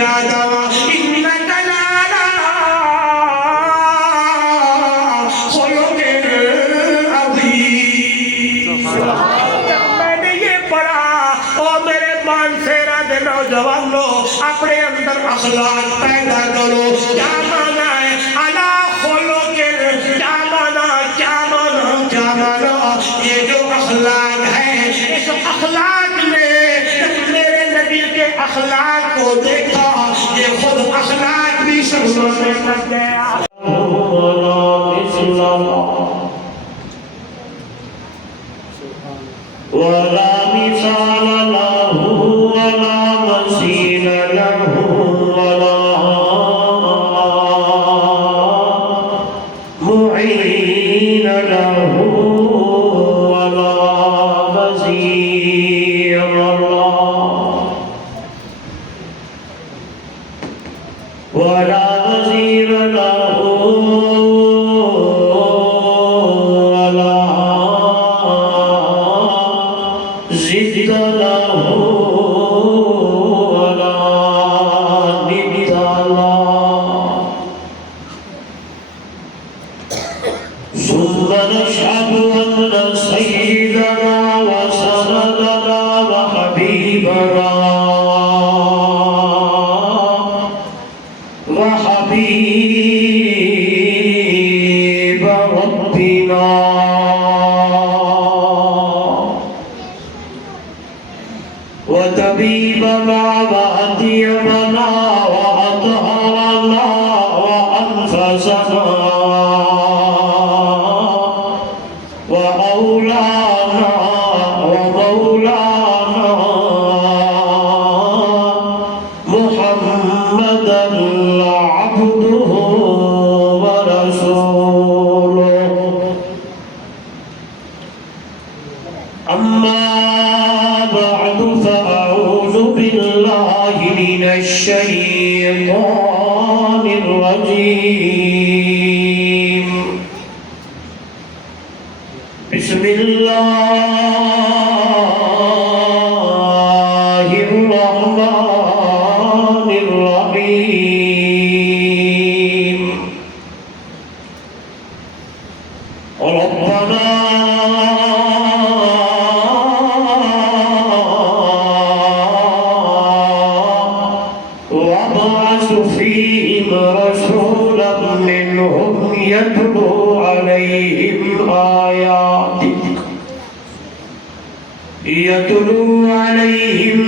آدم إنك لعلى خلق عظيم. میں نے یہ پڑھا اور میرے مانسیرا دے نوجوانوں اپنے اندر اخلاق پیدا کرو. کیا مانا ہے علی خلق، کیا مانا یہ جو اخلاق ہے، اس اخلاق میں میرے نبی کے اخلاق کو دیکھا، یہ خود اخلاق بھی شخصوں سے کر گیا. وَلَا مِثَالَ لَهُ وَلَا مَثِيلَ لَهُ وَلَا مُعِينَ لَهُ وَلَا وَزِيرَ لَهُ وَلَا وَزِيرَ لَهُ وحبيب ربنا وطبيب وأطيبنا وأطهرنا وأنفسنا وأولانا ومولانا محمدا عبده ورسوله. أما بعد فأعوذ بالله من الشيطان الرجيم. بسم الله الرحمن الرحيم. ربنا وابعث فيهم رسولا منهم يتلو عليهم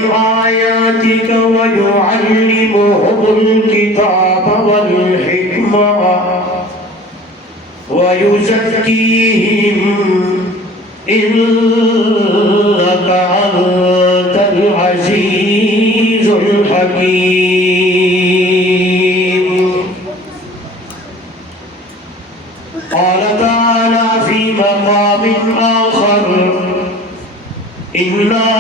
آياتك ويعلمهم الكتاب والحكمة ويزكيهم إنك أنت العزيز الحكيم. قال تعالى في مقام آخر: إنا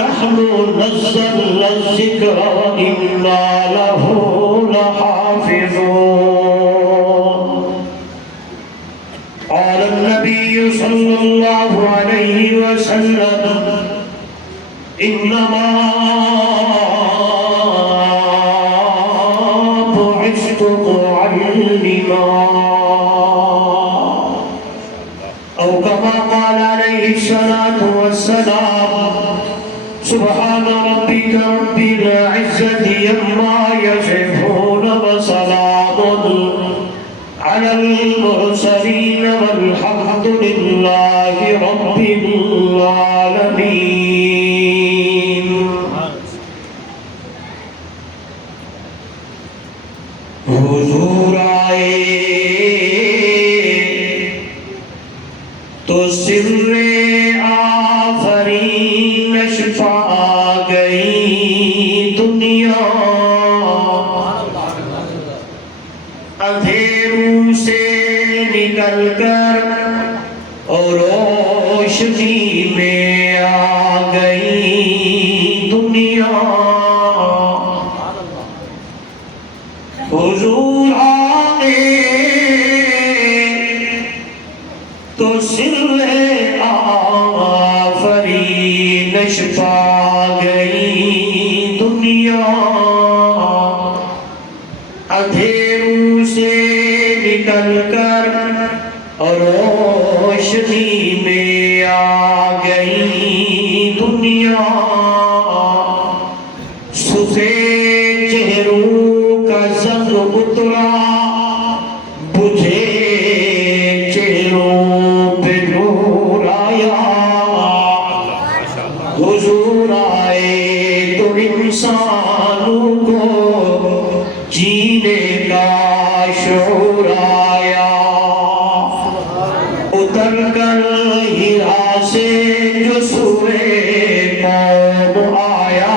نحن نزلنا الذكر وإنا له لحافظون. قال النبي صلى الله عليه وسلم: إنما بعثت معلما، أو كما قال عليه الصلاة والسلام. سبحان ربك رب العزة عما يصفون وسلام على المرسلين والحمد لله رب العالمين. حضور آئے تو سر آفرینش پا گئی دنیا، اندھیروں سے نکل کر اور روشنی میں آ گئی دنیا. حضور آئے تو سر آفرین نشپا گئی دنیا اندھیروں سے نکل کر روشنی میں آ گئی دنیا سفید چہروں کا زنگ اترا بجھے چہروں پہ نور آیا حضور آئے تو انسانوں کو جینے کا شعور آیا اتر کر ہیرا سے جو سوئے قوم آیا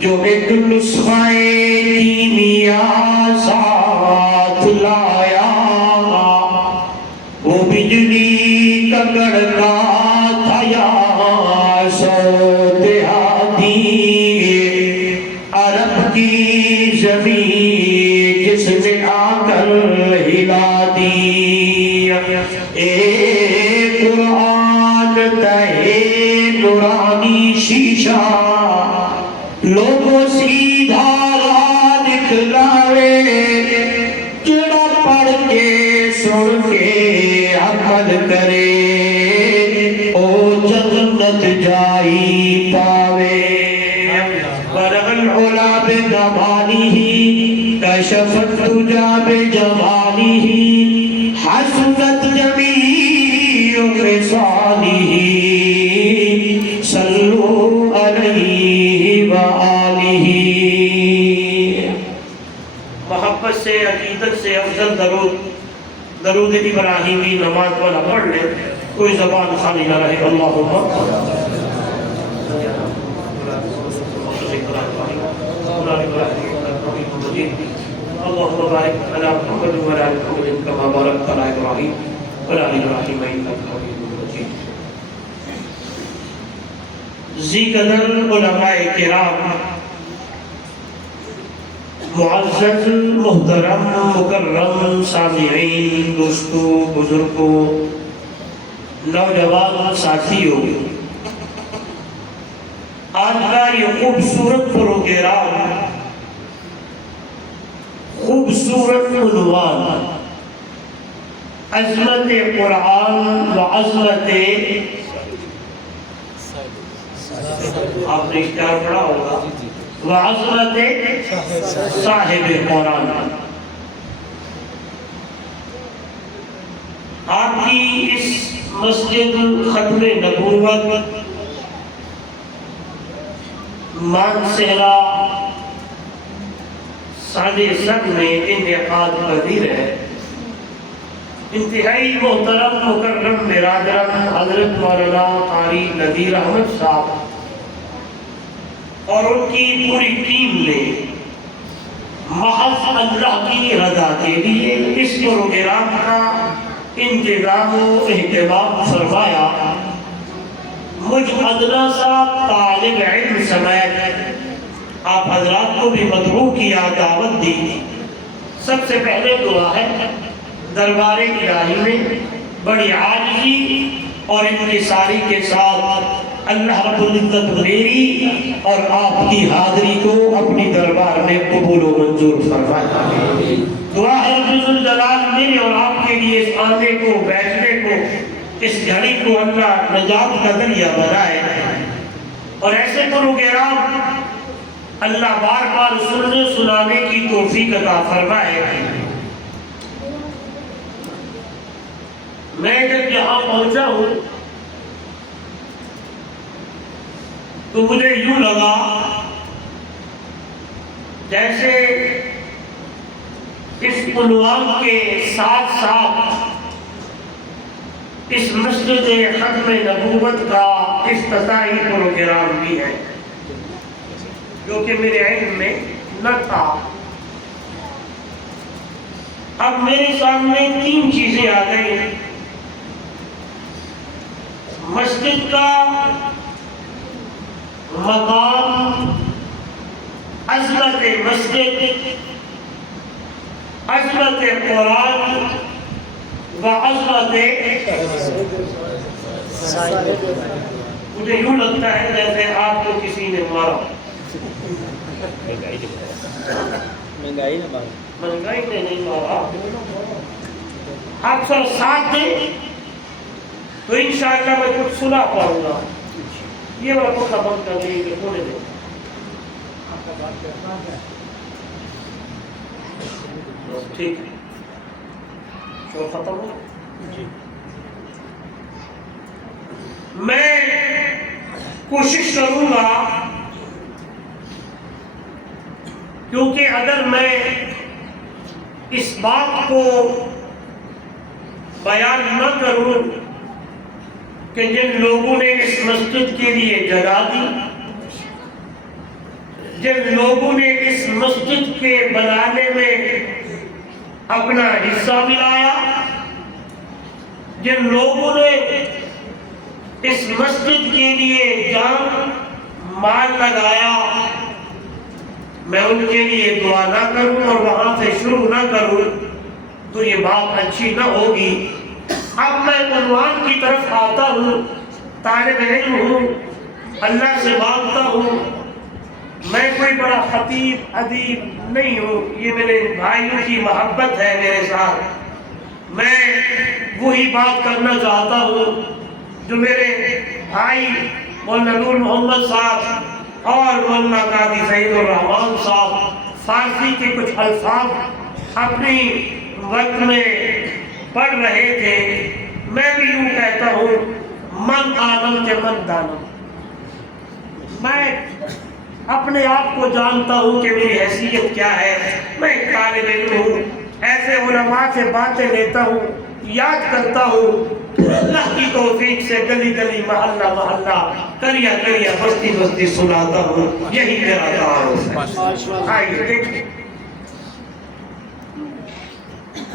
جو ایک نسخہ کیمیا ساتھ لایا وہ بجلی کا کڑکا تھا یا سو دیہاتی عرب کی زمین جس نے آ کر ہلا دی اے قرآن تہے نورانی شیشہ لوگوں سیدھا راہ دکھلاوے جڑا پڑھ کے سن کے عمل کرے او جنت جائی پاوے برغ العلا بجمالہ کشفت تجا بجمالہ حسنت جمیع خصالہ صلو علیہ وآلہ محبت سے عقیدت سے افضل درود ابراہیمی نماز والا پڑھ لے کوئی زبان خالی نہ رہے اللہم اللهم بارك على محمد وعلى ال محمد كما باركت على ابراهيم وعلى ال ابراهيم انك حميد مجيد ذی قدر علماء کرام معزز محترم مکرم سامعین دوستو بزرگوں نوجوان ساتھیوں آج کا یہ خوبصورت پروگرام خوبصورت عنوان عظمت قرآن و عظمت آپ نے اشتہار پڑھا ہوگا و عظمت صاحب قرآن آپ کی اس مسجد ختم نبوت مانسہرہ سادے سب میں انعقاد پذیر ہے انتہائی محترم مکرم برادران حضرت مولانا قاری نذیر احمد صاحب اور ان کی پوری ٹیم نے محض اللہ کی رضا کے لیے اس پروگرام کا انتظام و اہتمام فرمایا مجھ ادنا سا طالب علم سمیت آپ حضرات کو بھی مدعو کیا دعوت دی سب سے پہلے دعا ہے دربار الہی میں بڑی عاجزی اور انکساری کے ساتھ اللہ رب العزت میری اور آپ کی حاضری کو اپنی دربار میں قبول و منظور فرمائے دعا ہے رب الجلال میرے اور آپ کے لیے اس آنے کو بیٹھنے کو اس گھڑی کو اللہ نجات کا ذریعہ بنائے اور ایسے پروگرام اللہ بار بار سننے سنانے کی توفیق عطا فرمائے میں جب یہاں پہنچا ہوں تو مجھے یوں لگا جیسے اس عنوان کے ساتھ ساتھ اس مسجد ختم نبوت کا افتتاحی پروگرام بھی ہے جو کہ میرے علم میں نہ تھا اب میرے سامنے تین چیزیں آ گئی مسجد کا مقام عظمت مسجد عظمت قرآن و عظمت مجھے یوں لگتا ہے جیسے آپ کو کسی نے مارا. مہنگائی نے نہیں مارا. آپ سب ساتھ دیں تو انشاءاللہ میں کچھ سنا پاؤں گا. یہ والا پکا بند کر دیں گے تھوڑے دیں. ٹھیک ہے شو ختم ہو. میں کوشش کروں گا کیونکہ اگر میں اس بات کو بیان نہ کروں کہ جن لوگوں نے اس مسجد کے لیے جگہ دی، جن لوگوں نے اس مسجد کے بنانے میں اپنا حصہ ملایا، جن لوگوں نے اس مسجد کے لیے جان مال لگایا، میں ان کے لیے دعا نہ کروں اور وہاں سے شروع نہ کروں تو یہ بات اچھی نہ ہوگی. اب میں عنوان کی طرف آتا ہوں. طالب علم ہوں، اللہ سے مانگتا ہوں. میں کوئی بڑا خطیب ادیب نہیں ہوں. یہ میرے بھائیوں کی محبت ہے میرے ساتھ. میں وہی بات کرنا چاہتا ہوں جو میرے بھائی مولانا نور محمد صاحب اور مولانا قاضی سعید الرحمان صاحب فارسی کے کچھ الفاظ اپنی وقت میں پڑھ رہے تھے. میں بھی یوں کہتا ہوں من عالم کے من دانم. میں اپنے آپ کو جانتا ہوں کہ میری حیثیت کیا ہے. میں ایک طالب علم ہوں. ایسے علماء سے باتیں لیتا ہوں، یاد کرتا ہوں. اللہ کی توفیق سے گلی گلی محلہ محلہ کریا کریا بستی بستی سناتا ہوں. یہی میرا تعارف ہے. آئیے دیکھیں.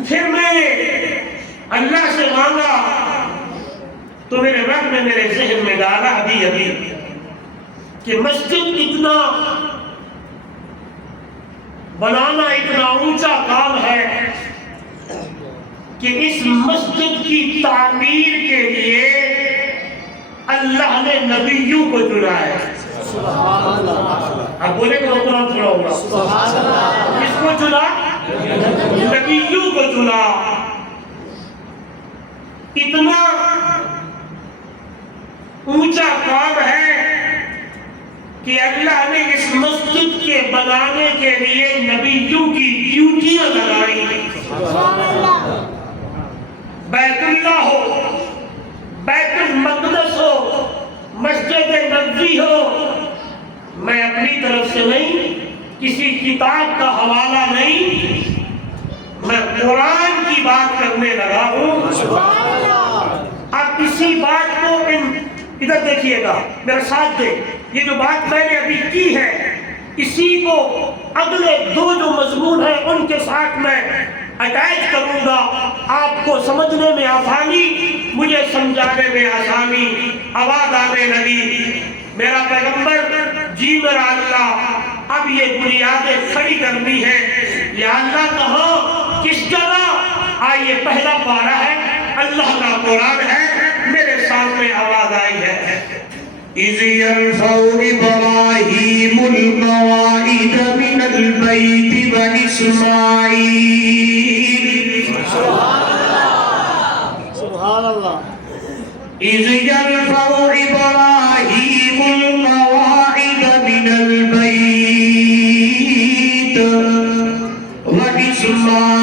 پھر میں اللہ سے مانگا تو میرے رب نے میرے ذہن میں ڈالا ابھی کہ مسجد اتنا بنانا اتنا اونچا کام ہے کہ اس مسجد کی تعمیر کے لیے اللہ نے نبیوں کو چنا ہے. اب بولے کہ قرآن تھوڑا ہوگا. کس کو چنا؟ نبیوں کو چنا. اتنا اونچا کام ہے کہ اللہ نے اس مسجد کے بنانے کے لیے نبیوں کی ڈیوٹیاں لگائی. بیت اللہ ہو، بیت المقدس ہو، مسجد نبوی ہو. میں اپنی طرف سے نہیں، کسی کتاب کا حوالہ نہیں، میں قرآن کی بات کرنے لگا ہوں. اب اسی بات کو ادھر دیکھیے گا، میرا ساتھ دے. یہ جو بات میں نے ابھی کی ہے اسی کو اگلے دو جو مضمون ہیں ان کے ساتھ میں اٹیچ کروں گا. آپ کو سمجھنے میں آسانی، مجھے سمجھانے میں آسانی. آواز آنے لگی میرا پیغمبر جی میرا اللہ، اب یہ بنیادیں کھڑی کرنی ہے. یا اللہ کہاں، کس جگہ؟ آئیے پہلا پارہ ہے، اللہ کا قرآن ہے. میرے سامنے آواز آئی ہے اِذْ يَرْفَعُ إِبْرَاهِيمُ الْقَوَاعِدَ مِنَ الْبَيْتِ وَإِسْمَاعِيلُ. سبحان اللہ. اِذْ يَرْفَعُ إِبْرَاهِيمُ الْقَوَاعِدَ مِنَ الْبَيْتِ وَإِسْمَاعِيلُ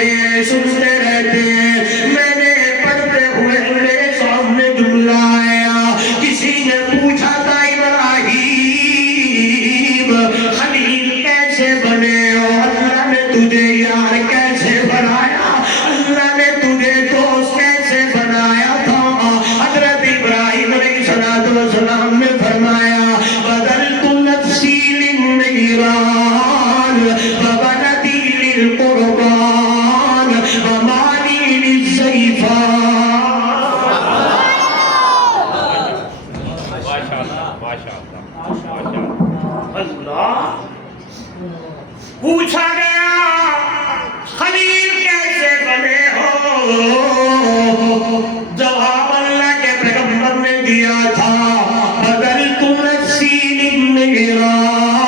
رہتے ہیں سنتے رہتے ہیں. میں نے پڑھتے ہوئے میرے سامنے جملہ آیا, کسی نے پوچھا تھا ابراہیم خلیل کیسے بنے ہو؟ اللہ نے تجھے یار کیسے بنایا؟ اللہ نے تجھے دوست کیسے بنایا تھا؟ حضرت ابراہیم علیہ السلام نے فرمایا بدلت نفسی للنیران وبلدی للقربان ومالی للزیفان. اللہ پوچھا گیا خلیل کیسے بنے ہو؟ جواب اللہ کے پیغمبر نے دیا تھا بدلت نفسی للنیران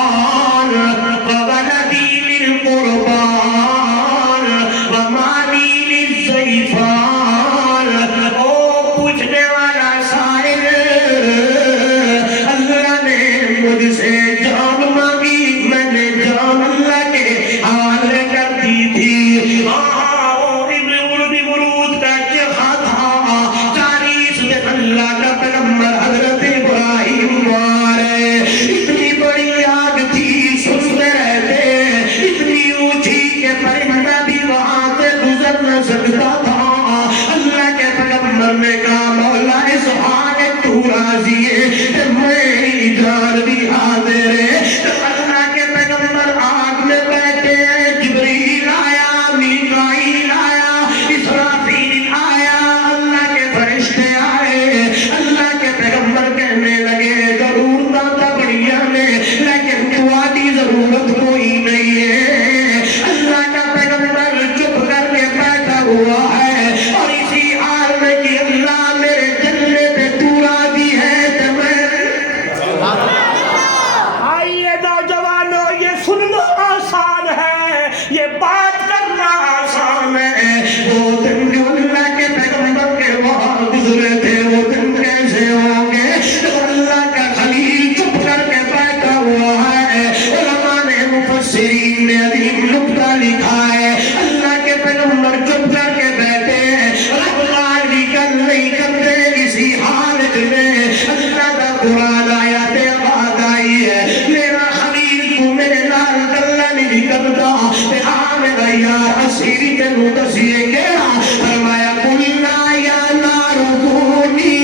وولدی للقربان ومالی للزیفان. او پوچھنے والا سائل, اللہ نے مجھ سے جان مانگی, میں نے جان اللہ کے حوالے کر دی تھی. ابن کا چہا تھا 40 دن اللہ کا پیغمبر حضرت ابراہیم مارے. اتنی بڑی آگ تھی سنتے رہتے, اتنی اونچی کہ پرندہ بھی وہاں سے گزر نہ سکتا تھا. اللہ کے پیغمبر نے کہا مولا اس آگ تو راضی ہے میں جان بھی حاضر ہے. اللہ کے پیغمبر آگ میں بیٹھے ہیں, جبریل آیا, میکائیل آیا, اسرافیل آیا, اللہ کے فرشتے آئے. اللہ کے پیغمبر کہنے لگے ضرور داتا بڑھیا نے, لیکن تمہاری ضرورت کوئی نہیں ہے. اللہ کا پیغمبر چپ کر کے بیٹھا ہوا ہے اور اسی حال میں کہ اللہ میرے جلنے پہ تو راضی ہے تو میں. آئیے نوجوانوں, یہ سننا آسان ہے, یہ بات کرنا آسان ہے. وہ دن جو اللہ کے پیغمبر کے وہاں گزرے تھے وہ دن کیسے ہوں گے جب اللہ کا خلیل چپ کر کے بیٹھا ہوا ہے. علماء نے مفسرین نے عظیم نکتہ لکھا ہے, اللہ کے پیغمبر چپ کر کے بیٹھے ہیں, اللہ کی گل نہیں کرتے. اسی حالت میں اللہ کا قرآن آیات آباد آئی ہے, میرا خلیل کو میرے نال گلا نہیں کرتا. میرا یار اسیری کے نو دسیے گیا, فرمایا قلنا یا نار کونی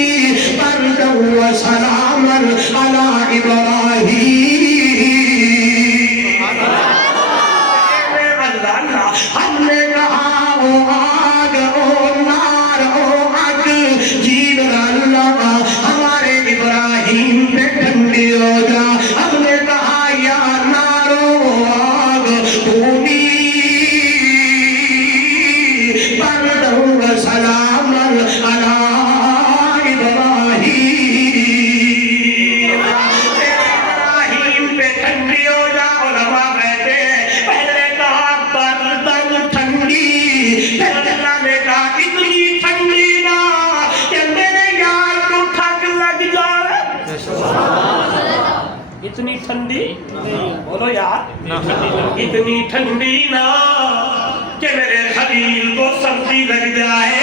بردا وسلاما علی ابراہیم. ہم نے کہا او آگ او نار او آگ جیب اللہ ہمارے ابراہیم پہ ٹھنڈی ہو جا. ہم نے کہا یا نارو آگ کونی بردا وسلاما علی ابراہیم. ابراہیم پہ ٹھنڈی ہو جا. علماء کہتے ہیں پہلے کہا بردن ٹھنڈی, پھر اللہ نے کہا اتنی ٹھنڈی نہ کہ میرے یار کو ٹھگ لگ جائے. اتنی ٹھنڈی بولو یار, اتنی ٹھنڈی نہ کہ میرے خلیل کو سردی لگ جائے.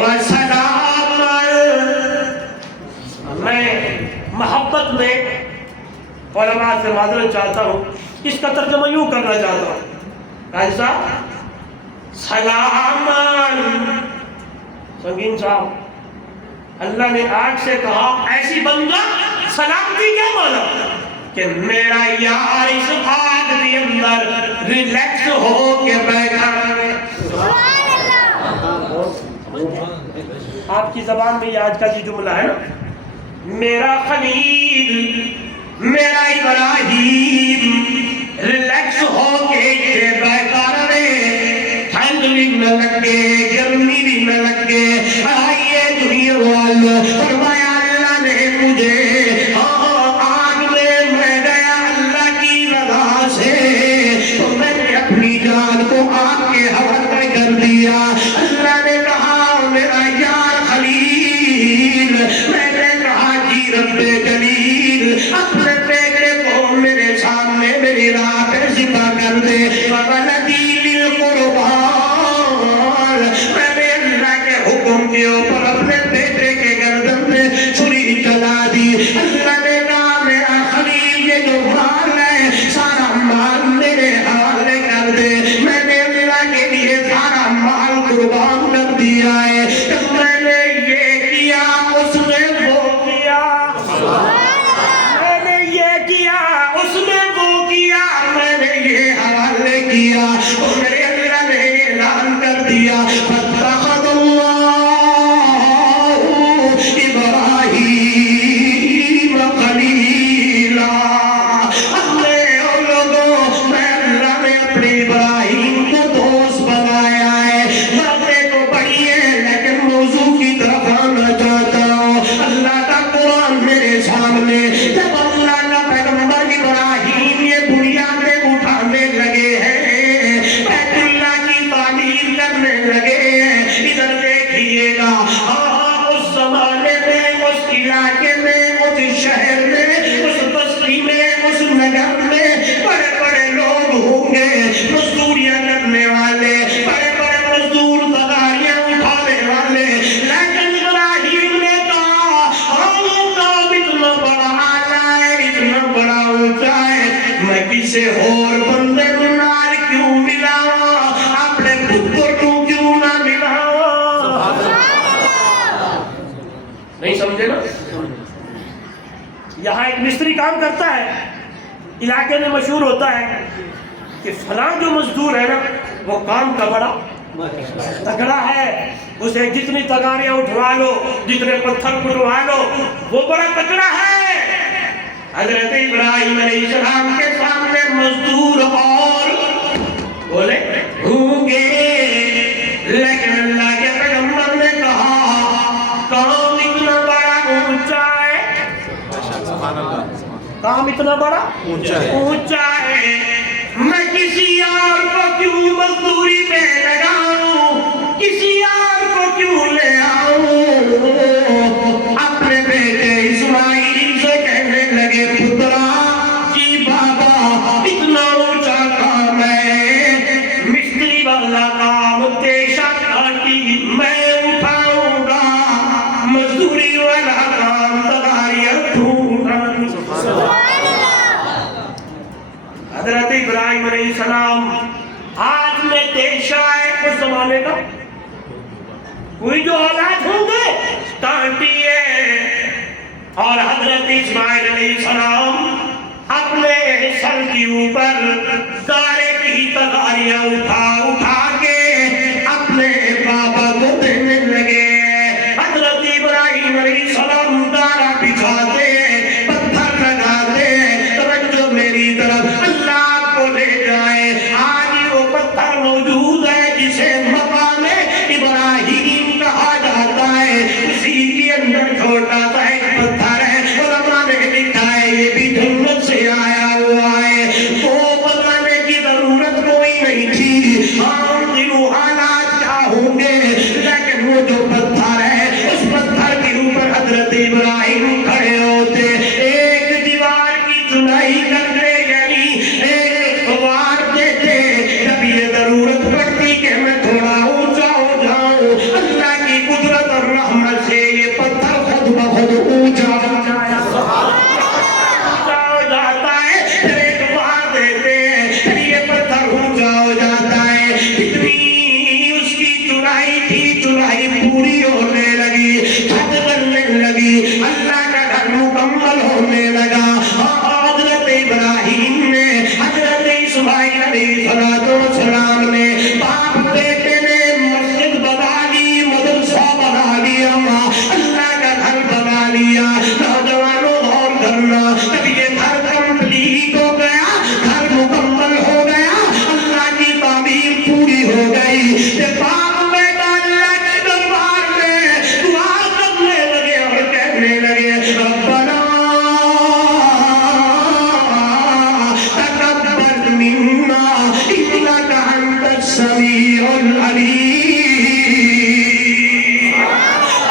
وسلام. میں محبت میں علماء سے معذرت چاہتا ہوں, اس کا ترجمہ یوں کرنا چاہتا ہوں. ایسا سلام سنگین صاحب, اللہ نے آگ سے کہا ایسی بن جا. سلامتی کیا مانا کہ میرا یار اس آگ کے اندر ریلیکس ہو کے بیٹھا رہے. آپ کی زبان میں یہ آج کا جو جملہ ہے نا, میرا خلیل میرا ابراہیم ریلیکس ہو کے بیٹھا رہے, ٹھنڈ بھی نہ لگے گرمی بھی نہ لگے. آئیے دنیا والوں, فرمایا اللہ نے مجھے آگ میں گیا اللہ کی رضا سے, تو میں نے اپنی جان کو آگ کے حوالے کر دیا. اللہ نے کہا میرا یار خلیل, میں نے کہا جی رب جلیل اپنے بیٹے کو میرے سامنے میری راہ پہ ذبح کر دے. وَوَلَدِي لِلْقُرْبَانِ کے اوپر اپنے بیٹے کے گردن میں چھری چلا دی. اللہ نے کہا میرا خلیل یہ جو مال ہے سارا مال میرے حوالے کر دے. میں نے اللہ کے لیے سارا مال قربان کر دیا ہے. جب میں نے یہ کیا اس نے وہ کیا. میں نے یہ کیا اس نے وہ کیا. میں نے یہ حوالے کیا اور میرے اللہ نے اعلان کر دیا فاتخذ اللہ ابراہیم خلیلا. اپنے لوگوں میں اللہ نے اپنے ابراہیم کو دوست بنایا ہے. باتیں تو بڑی ہے لیکن موضوع کی طرف آنا چاہتا ہوں. اللہ کا قرآن میرے سامنے. جب اللہ کا پیغمبر ابراہیم یہ بنیادیں اٹھانے لگے ہیں بیت اللہ کی تعمیر کرنے لگے ہیں, ادھر دیکھیے گا اس زمانے میں اس علاقے میں اس شہر میں اس بستی میں اس نگر میں بڑے بڑے لوگ ہوں گے مزدوریاں کرنے والے, بڑے بڑے مزدور تگاریاں اٹھانے والے. لیکن ابراہیم نے کہا یہ کام اتنا بڑا آلہ ہے اتنا بڑا اونچا ہے میں کسی اور بندے کو نال کیوں ملاواں, اپنے پتر کو کیوں نہ ملاواں. نہیں سمجھے نا. یہاں ایک مستری کام کرتا ہے, علاقے میں مشہور ہوتا ہے کہ فلاں جو مزدور ہے نا وہ کام کا بڑا تگڑا ہے, اسے جتنی تگاریاں اٹھوا لو جتنے پتھر اٹھوا لو وہ بڑا تگڑا ہے. حضرت ابراہیم علیہ السلام کے سامنے مزدور اور بولے ہوں گے, لیکن اللہ کے پیغمبر نے کہا کام اتنا بڑا اونچا ہے, کام اتنا بڑا اونچا ہے میں کسی اور کو کیوں مزدوری پہ لگاؤں, کسی اور کو کیوں لے آؤں. اپنے بیٹے اسماعیل سے کہنے لگے پترا جی بابا اتنا اونچا کام ہے, مستری والا کام تیشا کاٹی میں اٹھاؤں گا, مزدوری والا کام تگاریاں ڈھونڈاں. حضرت ابراہیم علیہ السلام ہاتھ میں تیشا ہے اس زمانے کا, کوئی جو اولاد ہوں گے کانٹی ہے, اور حضرت اسماعیل علیہ السلام اپنے سر کے اوپر سارے کی تگاریاں اٹھا اٹھا کے اپنے بابا کو دینے لگے. حضرت ابراہیم علیہ السلام دارا بچھاتے پتھر لگاتے, توجہ میری طرف اللہ آپ کو لے جائے. آج وہ پتھر موجود ہے جسے مقام ابراہیم کہا جاتا ہے, اسی کے اندر چھوٹا سا ایک پتھر ہے, علماء نے لکھا ہے یہ بھی جنت سے آیا ہوا ہے. وہ بتانے کی ضرورت کوئی نہیں تھی عام دنوں حالات کیا ہوں گے, لیکن وہ جو پتھر ہے اس پتھر کے اوپر حضرت ابراہیم کھڑے ہوتے, ایک دیوار کی چنائی کرتے یعنی ایک وار دیتے جب یہ ضرورت پڑتی کہ میں تھوڑا اونچا ہو جاؤں. اللہ کی قدرت اور رحمت سے یہ پتھر خود بخود اونچا ہو جاتا ہے, پھر ایک بار دیتے ہیں پھر یہ پتھر اونچا ہو جاتا ہے. اتنی اس کی چڑھائی تھی, چڑھائی پوری ہونے لگی, چھت بننے لگی, اللہ کا گھر مکمل ہونے لگا. حضرت ابراہیم نے حضرت اسماعیل علیہ السلام نے باپ بیٹے نے مسجد بنا لی, مدرسہ بنا لیا, اللہ کا گھر بنا لیا. نوجوانوں غور کرنا, جب یہ گھر کمپلیٹ ہو گیا, گھر مکمل ہو گیا, اللہ کی تعمیر پوری ہو گئی, کہ باپ بیٹا اللہ کے دربار میں دعا کرنے لگے اور کہنے لگے ربنا تقبل منا انک انت السمیع العلیم.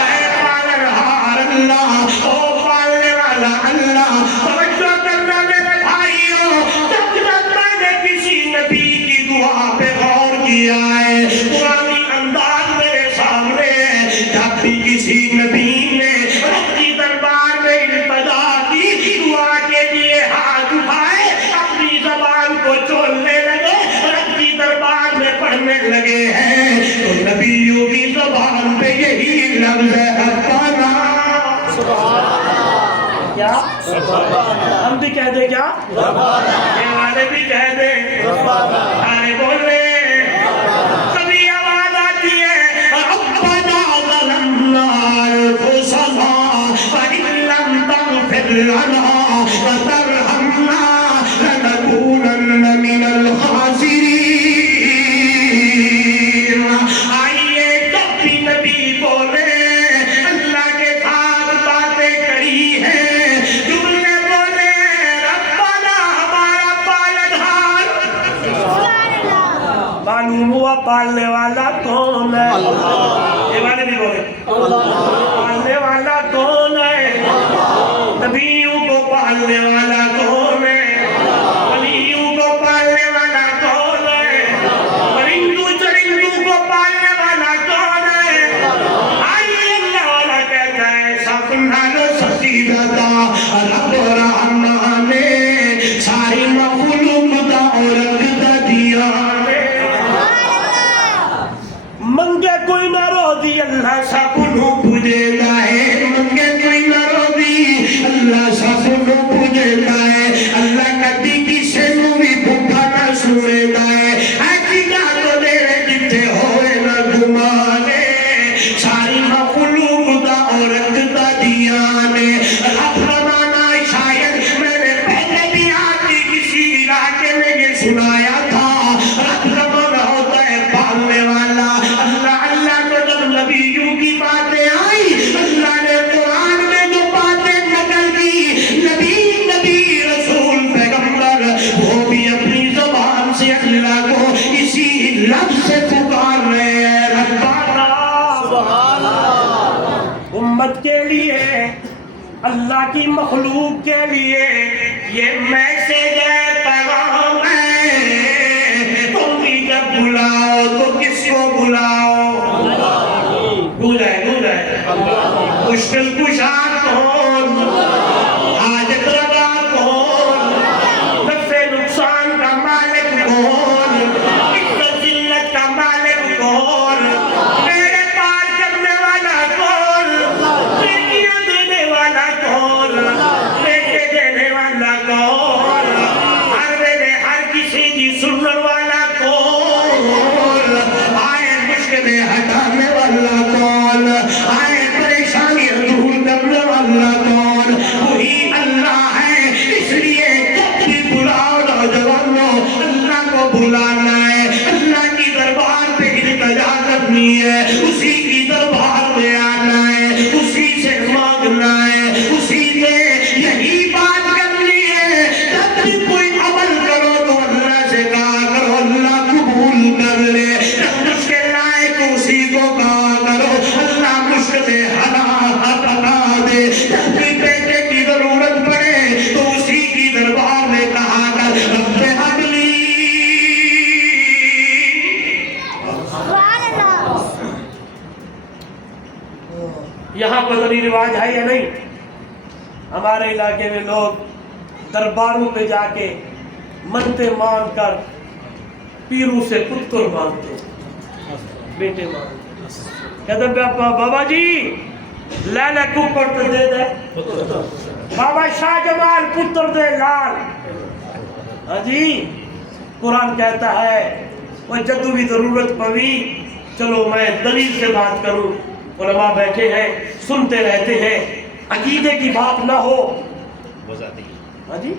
اے پالنہار اللہ, او پالنے والا اللہ, توجہ کرنا میرے بھائیوں, جب تک میں نے کسی نبی کی دعا پہ غور کیا ہے, قرآنی انداز میرے سامنے ہے, جب کسی نبی نے رب کی دربار میں التجا کی، دعا کے لیے ہاتھ اٹھائے، اپنی زبان کو چھوڑنے لگے، رب کی دربار میں پڑھنے لگے ہیں، تو نبیوں کی زبان پہ یہی لفظ ہے ربنا۔ کیا؟ ہم بھی کہہ دیں کیا؟ یہ والے بھی کہہ دیں، سارے بول رہے ہیں، کبھی آواز آتی ہے ربنا ظلمنا انفسنا وان لم تغفر لنا وترحمنا لنكونن من الخاسرین۔ آئیے جب بھی نبی بولے اللہ کے ساتھ باتیں کری ہیں، جملے بولے ربنا ہمارا پالنہار، معلوم ہوا پالنے والا کون ہے؟ یہ والے بھی بولے پالنے والا کون ہے؟ نبیوں کو پالنے والا کون ہے؟ ولیوں کو پالنے والا کون ہے؟ پرندوں چرندوں کو پالنے والا کون ہے؟ آئیے اللہ والا کہتا ہے سپنا لو سجیدتا رب رحمان نے ساری مخلوق دا اور دیا نے، منگے کوئی نہ رو دی اللہ سب نو پوجے گا ہے، منگے کوئی نہ رو دی اللہ سب نو پوجے گا ہے، اللہ کدی کسے نو بھی بھوکا نہ سنے گا ہے، ایسی گا تو دے جتے ہوئے نہ گمانے، ساری مخلوق دا عورت دا دیا نے، رب رمانا شاید میں نے پہلے بھی آتی کسی علاقے میں یہ سنایا تھا، رب رمانا ہوتا ہے پالنے والا۔ اللہ اللہ کو جب نبیوں کی باتیں آئی، اللہ نے قرآن میں جو باتیں نقل کی، نبی رسول پیغمبر وہ بھی اپنی زبان سے اللہ کو اسی لفظ سے پکار رہے ہیں ربنا۔ امت کے لیے، اللہ کی مخلوق کے لیے یہ میسیج ہے، پیغام ہے، تم بھی جب بلاؤ تو کس کو بلاؤ؟ گوجائے مشکل کشا کون؟ حاجت روا کون؟ نفع نقصان کا مالک کون؟ عزت ذلت کا مالک کون؟ میرے پار کرنے والا کون؟ نیکیاں دینے والا کون؟ بیٹے دینے والا کون؟ ہر ویلے ہر کسی کی سنن والا کون؟ آئے مشکلیں ہٹانے والا کون؟ آئے پریشانیاں دور کرنے والا کون؟ وہی اللہ ہے۔ اس لیے جب بھی بلاؤ نوجوانوں، اللہ کو بلانا ہے، اللہ کی دربار پہ التجا کرنی ہے، اسی کی دربار میں آنا ہے، اسی سے مانگنا ہے، اسی سے یہی بات کرنی ہے۔ جب بھی کوئی عمل کرو تو اللہ سے کہا کرو اللہ قبول کر لے، جب مشکل آئے تو اسی کو کہا کرو اللہ مشکلیں ہٹا دے، جب بھی بیٹے کی ضرورت پڑے تو اسی کی دربار میں کہا کر رب حبلی۔ یہاں بدنی رواج ہے یا نہیں؟ ہمارے علاقے میں لوگ درباروں پہ جا کے منتے مان کر پیروں سے پتر مانگتے، بیٹے مانگتے، کہتے بابا جی لے لے کپڑ تو دے دے، بابا شاہ جمال پتر دے لال۔ ہاں جی، قرآن کہتا ہے وہ جدو بھی ضرورت پوی، چلو میں دلیل سے بات کروں، علماء بیٹھے ہیں سنتے رہتے ہیں، عقیدے کی بات نہ ہو، ہاں جی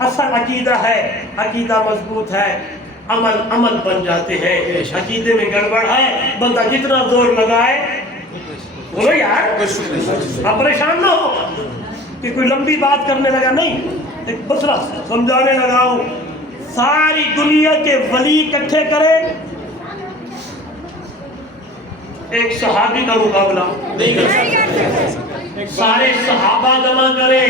اصل عقیدہ ہے، عقیدہ مضبوط ہے، عمل بن جاتے ہیں۔ عقیدے میں گڑبڑ ہے، بندہ جتنا زور لگائے، بولو یار آپ پریشان نہ ہو کہ کوئی لمبی بات کرنے لگا، نہیں، ایک مسئلہ سمجھانے لگا ہوں، ساری دنیا کے ولی اکٹھے کرے، ایک صحابی کا مقابلہ نہیں کر سکتے، سارے صحابہ جمع کرے،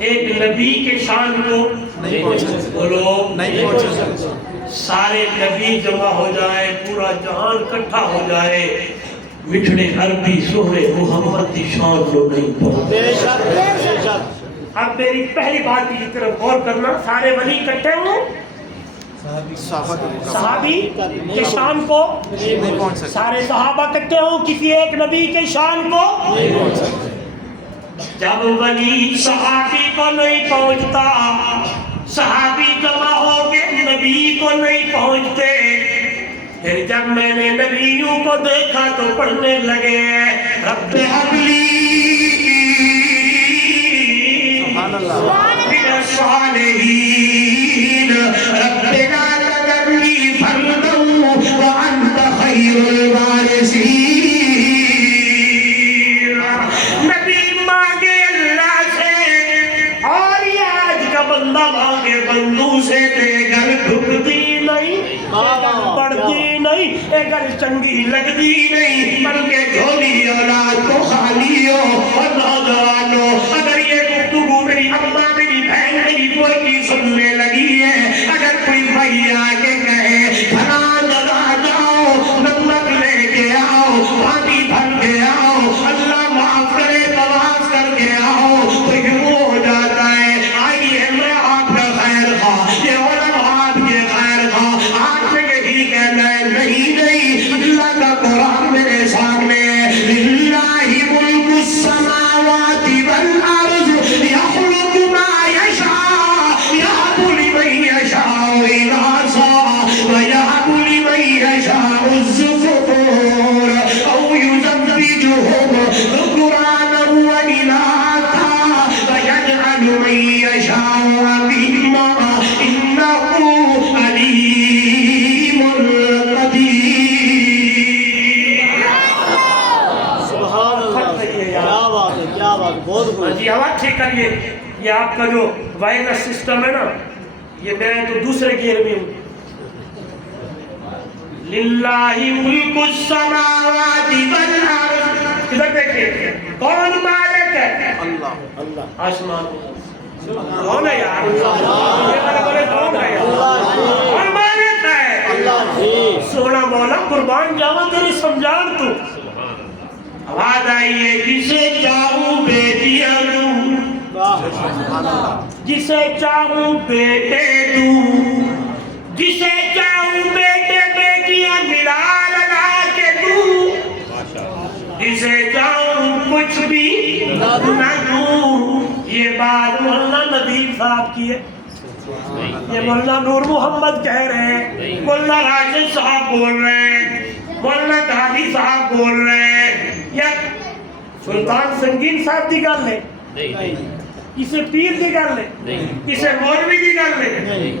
ایک نبی کے شان کو نہیں پہنچ سکتے، سارے نبی جمع ہو جائے، پورا جہان اکٹھا ہو جائے، مٹھڑے عربی سہرے محمد کی شان لو نہیں پڑھتے. اب میری پہلی بات کی طرف غور کرنا. سارے ولی کٹھے ہوں صحابی کے شان کو، سارے صحابہ کٹھے ہوں کسی ایک نبی کے شان کو. جب ولی صحابی کو نہیں پہنچتا، صحابی جمع ہو کے نبی کو نہیں پہنچتے. پھر جب میں نے نبیوں کو دیکھا تو پڑھنے لگے رب حبلی من الصالحین رب لا تذرنی فردا وانت خیر الوارثین. نبی مانگے اللہ سے اور یہ آج کا بندہ مانگے بندوں سے. گل ڈھکتی نہیں، پڑھتی نہیں، گل چنگی لگتی نہیں، بلکہ جھولی اولاد کو خالی ہو. اور نوجوانوں اگر یہ گفتگو میری اماں میری بہن میری کوئی کی سننے لگی ہے، اگر کوئی بھائی آ کے کہے فلاں جگہ جاؤ نمک لے کے آؤ پانی بھر کے آؤ اللہ معاف کرے طواف کر کے آؤ، تو یوں ہو جاتا ہے آئیے میں آپ کا خیر خواہ، یہ علماء آپ کے خیر خواہ. آپ نے یہی کہنا ہے نہیں نہیں، اللہ کا قرآن میرے سامنے ہے. للہ ملک السماوات والارض یخلق ما یشاء یہب لمن یشاء اناثا ویہب لمن یشاء الذکور او یزوجہم ذکرانا واناثا ویجعل من یشاء عقیما انہ علیم قدیر. جی آواز ٹھیک کریے. یہ آپ کا جو وائرلیس سسٹم ہے نا، یہ میں تو دوسرے گیئر میں ہوں. للہ ملک السماوات والارض. ادھر دیکھیں کون مالک ہے؟ اللہ. آسمان کون ہے یار؟ یہ والا بولے کون ہے یار؟ کون مالک ہے؟ سونا مولا قربان جاوا تیری سمجھان تو. آواز آئیے جسے چاہوں بیٹیاں دوں، جسے چاہوں بیٹے دوں، جسے چاہوں بیٹے بیٹیاں ملا لگا کے دوں، جسے چاہوں کچھ بھی نہ دوں. یہ بات مولانا ندیم صاحب کی ہے، یہ مولانا نور محمد کہہ رہے ہیں، مولانا راشد صاحب بول رہے ہیں، مولانا قاضی صاحب بول رہے ہیں، یا سلطان سنگین صاحب دی گل ہے، اسے پیر دی گل ہے، اسے مولوی دی گل ہے.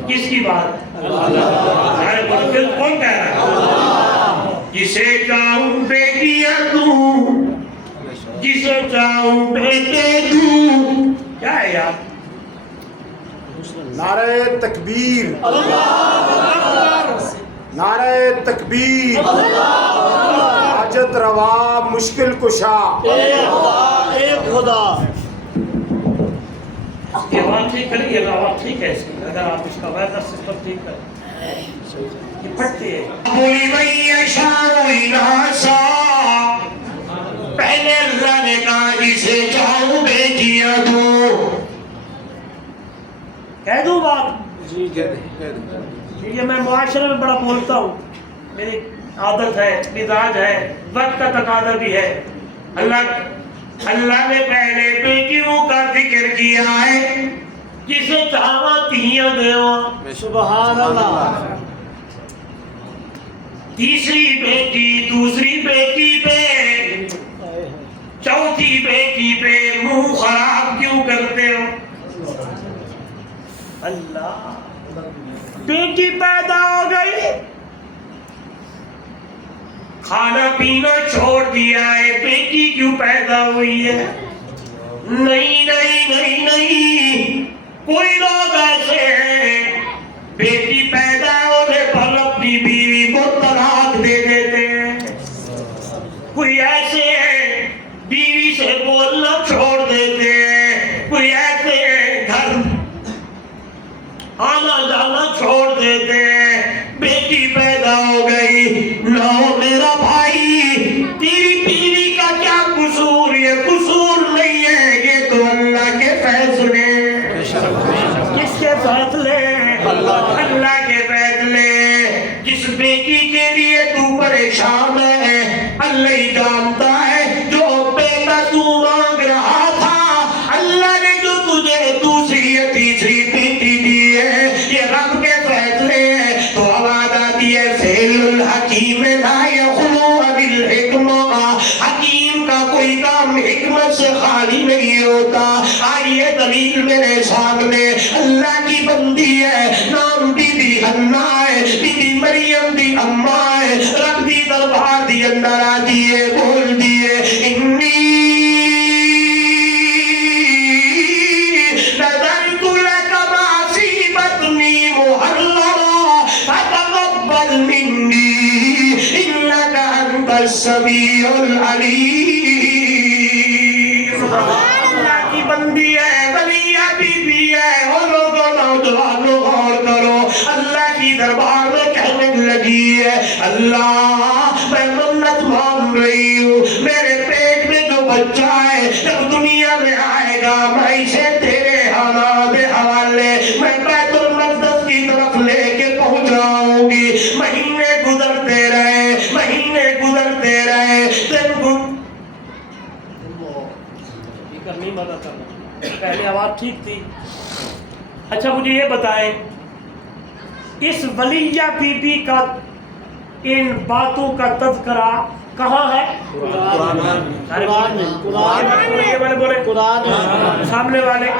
کس کی بات؟ سارے مشکل کون کہہ رہا ہے؟ جسے چاہوں بیٹیاں دوں، جسے چاہوں بیٹے دوں. کیا ہے یار؟ نعرہ تکبیر، نعرہ تکبیر، حاجت روا مشکل کشا. ایک خدا. یہ آواز ٹھیک کریے گا. آواز ٹھیک ہے اس کی، اگر آپ اس کا وائرلیس سسٹم ٹھیک کریں. یہ پھٹتی ہے. پہلے اللہ نے کہا جسے چاہوں بیٹیاں دوں. کہہ دوں بات؟ جی کہہ دیں. یہ میں معاشرے میں بڑا بولتا ہوں، میری عادت ہے، مزاج ہے، وقت کا تقاضا بھی ہے. اللہ نے پہلے بیٹیوں کا ذکر کیا ہے، جسے چاہواں تیاں دیواں. سبحان اللہ. تیسری بیٹی دوسری بیٹی پہ، چوتھی بیٹی پہ منہ خراب کیوں کرتے ہو؟ اللہ، بیٹی پیدا ہو گئی، کھانا پینا چھوڑ دیا ہے، بیٹی کیوں پیدا ہوئی ہے؟ نہیں نہیں نہیں نہیں، کوئی لوگ ایسے ہیں بیٹی پیدا ہونے پر اپنی بیوی کو طلاق دے دیتے ہیں. کوئی ایسے ہیں بیوی سے بولنا چھوڑ دیتے ہیں. کوئی ایسے ہیں گھر آنا جانا چھوڑ دیتے ہیں. بیٹی پیدا ہو گئی، لو میرا بھائی تیری پریشان ہے اللہ ہی جانتا ہے جو بیٹا تو مانگ رہا تھا اللہ نے جو تجھے دوسری یا تیسری بیٹی دی ہے یہ رب کے فیصلے ہیں تو وعدہ دیا فعل الحکیم لا یخلو بالحکمہ حکیم کا کوئی کام حکمت سے خالی نہیں ہوتا آئیے دلیل میرے سامنے اللہ کی بندی ہے نام بی بی حنا ہے بی بی مریم دی اماں ہے رب دی دربار دی اندر آتی ہے بول دیے انی نذرت لک ما فی بطنی محررا فتقبل منی انک انت السمیع العلیم اللہ کی بندی ہے ولیہ بی بی ہے وہ لوگوں نوجوانوں غور کرو اللہ کی دربار میں کہنے لگی ہے اللہ میں منت مان رہی ہوں میرے پیٹ میں جو بچہ ہے جب دنیا میں آئے گا میں اسے تیرے حوالے میں بیت المقدس کی طرف لے کے پہنچ جاؤں گی مہینے گزرتے رہے دن نہیں مدد کرنا پہلے آواز ٹھیک تھی اچھا مجھے یہ بتائیں اس ولیہ بی بی کا ان باتوں کا تذکرہ کہاں ہے قرآن میں یہ والے بولے سامنے والے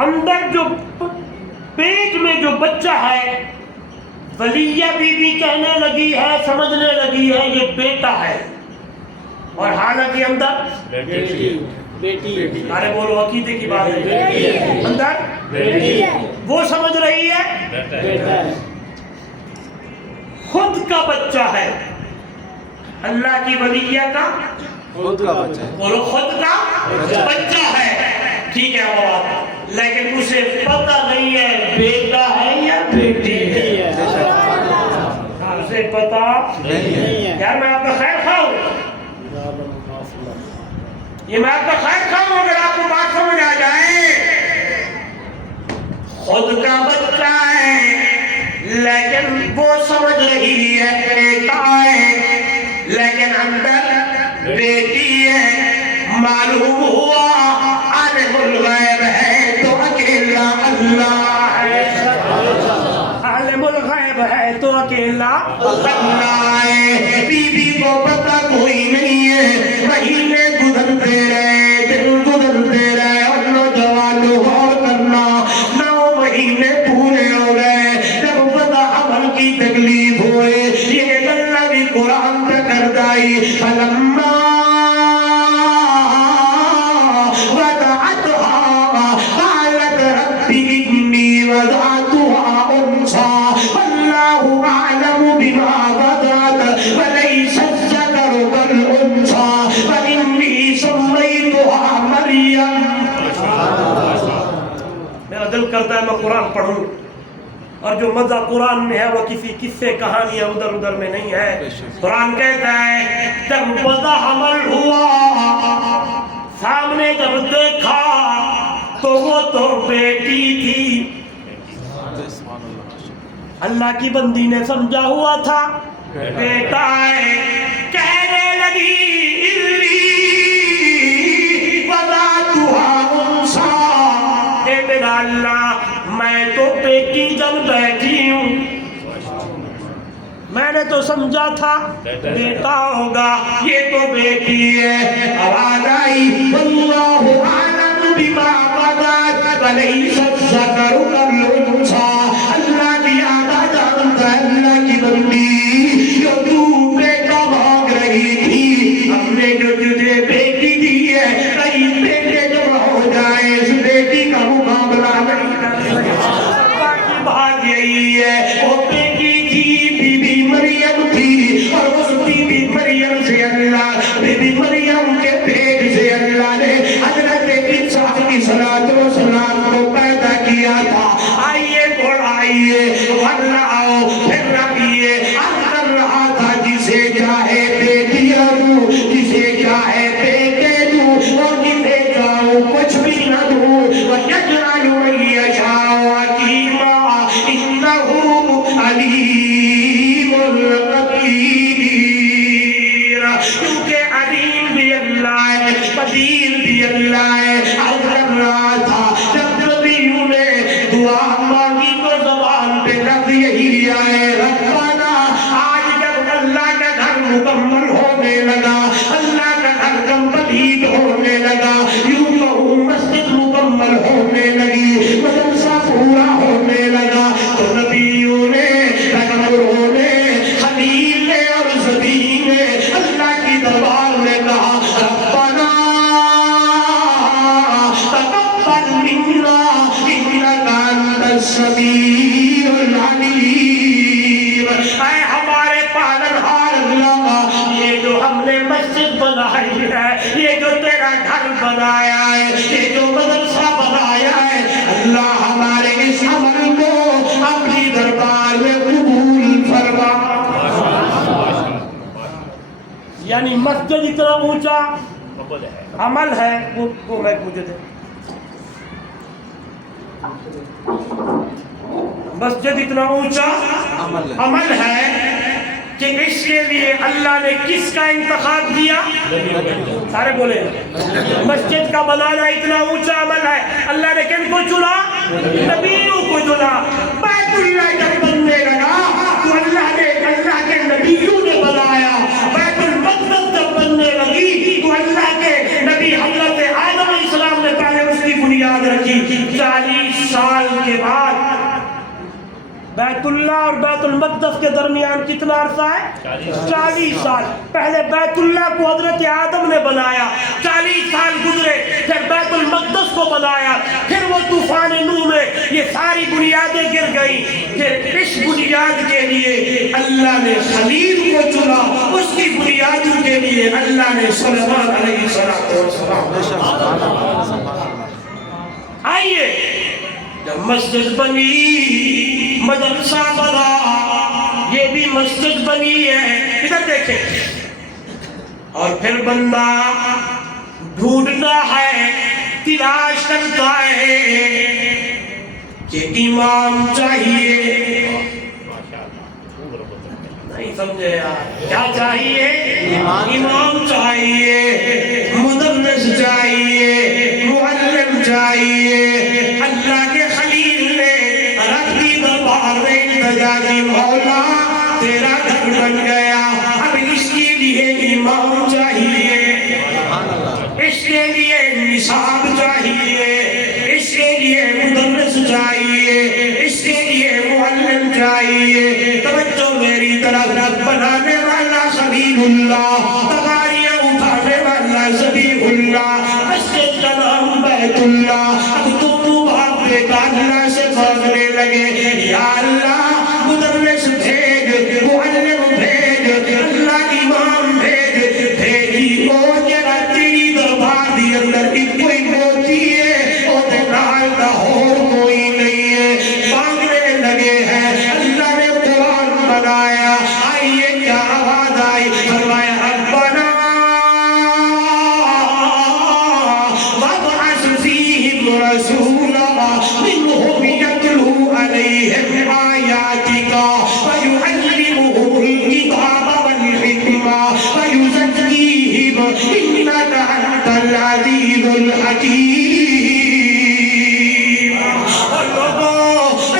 اندر جو پیٹ میں جو بچہ ہے ولیہ بی بی کہنے لگی ہے سمجھنے لگی ہے یہ بیٹا ہے اور حالانکہ اندر بیٹی ارے بولو عقیدے کی بات ہے اندر وہ سمجھ رہی ہے خود کا بچہ ہے اللہ کی ولیہ کا خود کا بچہ بولو خود کا بچہ ہے ٹھیک ہے وہ لیکن اسے پتہ نہیں ہے بیٹا ہے یا بیٹی ہے اسے پتہ نہیں ہے یار میں آپ کا خیر کھاؤں یہ میں آپ کا خیر کھاؤں اگر آپ کو بات سمجھ آ جائے خود کا بچہ ہے لیکن وہ سمجھ رہی ہے بیٹا ہے لیکن اندر بیٹی ہے معلوم ہوا عالم الغیب ہے تو اکیلا اللہ ہے عالم الغیب ہے تو اکیلا اللہ ہے بی بی کو پتہ کوئی نہیں ہے مہینے گزرتے رہے دن گزرتے رہے اور نوجوانوں غور کرنا 9 مہینے پورے ہو گئے جب پتہ حمل کی تکلیف ہوئے یہ اللہ بھی قرآن پہ کر دائی فلما وضعتها قالت رب إني وضعتها أنثى والله أعلم بما وضعت وليس الذكر كالأنثى وإني سميتها مريم میرا دل کرتا ہے میں قرآن پڑھوں اور جو مزہ قرآن میں ہے وہ کسی قصے کہانیاں ادھر ادھر میں نہیں ہے قرآن کہتا ہے جب مزہ حمل ہوا سامنے جب دیکھا تو وہ تو بیٹی تھی اللہ کی بندی نے سمجھا ہوا تھا بیٹا ہے کہنے لگی انی وضعتها انثى اے میرا اللہ میں تو بیٹی جن بیٹھی ہوں میں نے تو سمجھا تھا بیٹا ہوگا یہ تو بیٹی ہے آواز آئی واللہ اعلم بما وضعت وليس الذكر كالأنثى اللہ بھی آدھا جانتا ہے اللہ کی بندی جو تو بیٹا مانگ رہی تھی ہم نے جو تجھے بیٹی دی ہے کئی بیٹے جمع ہو جائے اس بیٹی کا مقابلہ نہیں کر سکتا اللہ کی بات یہی ہے وہ بیٹی تھی بی بی مریم تھی اور اس بی بی مریم سے اللہ بی بی مریم کے پیٹ سے اللہ نے حضرت عیسیٰ کی صلاۃ و سلام کو پیدا کیا تھا آئیے بڑھ آئیے ورنہ آؤ پھر رکھیے اندر رہا تھا جسے چاہے بیٹیاں دوں جسے چاہے بیٹے دوں اور جسے چاہوں کچھ بھی نہ دوں وَيَجْعَلُ مَن يَشَاءُ عَقِيمًا إِنَّهُ عَلِيمٌ مکمل ہونے لگا، اللہ کا گھر کمپلیٹ ہونے لگا، یوں کہوں مسجد مکمل ہونے لگی، مدرسہ پورا ہونے لگا، تو نبیوں نے، پیغمبروں نے، خلیل نے اور زبی نے اللہ کی دربار میں کہا ربنا تقبل منا انک انت السمیع العلیم۔ اے ہمارے پالنہار اللہ، یہ جو ہم نے مسجد بنائی ہے، یہ جو تیرا گھر بنایا ہے، یہ جو مدرسہ بنایا ہے، اللہ ہمارے اس عمل کو اپنی دربار میں قبول فرما۔ یعنی مسجد اتنا اونچا عمل ہے، وہ میں مجھے دے، مسجد اتنا اونچا عمل ہے کہ اس کے لیے اللہ نے کس کا انتخاب کیا؟ سارے بولے مسجد کا بنانا اتنا اونچا عمل ہے، اللہ نے کن کو چنا؟ نبیوں کو چنا۔ بیت اللہ جب بننے لگا تو اللہ کے نبیوں نے بنایا، بیت المقدس جب بننے لگی تو اللہ کے نبی حضرت آدم علیہ السلام نے پہلے اس کی بنیاد رکھی۔ 40 سال کے بعد بیت اللہ اور بیت المقدس کے درمیان کتنا عرصہ ہے؟ 40 سال۔ پہلے بیت اللہ کو حضرت آدم نے بنایا، 40 سال گزرے، پھر بیت المقدس کو بنایا، پھر وہ طوفان نوح میں یہ ساری بنیادیں گر گئیں۔ پھر اس بنیاد کے لیے اللہ نے خلیل کو چنا، اس کی بنیادوں کے لیے اللہ نے سلیمان علیہ السلام۔ آئیے جب مسجد بنی، مدرسہ بنا، یہ بھی مسجد بنی ہے، ادھر دیکھیں، اور پھر بندہ ڈھونڈنا ہے، تلاش کرتا ہے کہ امام چاہیے، نہیں سمجھے یار، کیا چاہیے؟ امام چاہیے، مدرس چاہیے، معلم چاہیے۔ اللہ کے خلیل نے رب کی دربار میں التجا کی، مولا تیرا گھر بن گیا، اب اس کے لیے امام چاہیے، اس کے لیے نصاب چاہیے، اس کے لیے مدرس چاہیے، اس کے لیے معلم چاہیے۔ توجہ میری طرف، بنانے والا خلیل اللہ، تغاریاں اٹھانے والا ذبیح اللہ، مسجد کا نام بیت اللہ۔ اب دونوں باپ بیٹا اللہ سے مانگنے لگے، یا اللہ مدرس بھیج، معلم بھیج، اللہ امام بھیج، بھیجی او جرا تیری دربار دی اندر کی کوئی موتی ہے، او دے نال لاہور کوئی نہیں ہے، مانگنے لگے ہیں۔ اللہ نے قرآن بنایا، آئیے کیا آواز آئی، فرمایا ربنا وابعث فیہم رسولا منہم یتلو علیہم آیاتک ویعلمہم الکتاب والحکمہ ویزکیہم انک انت العزیز الحکیم۔ اور لوگوں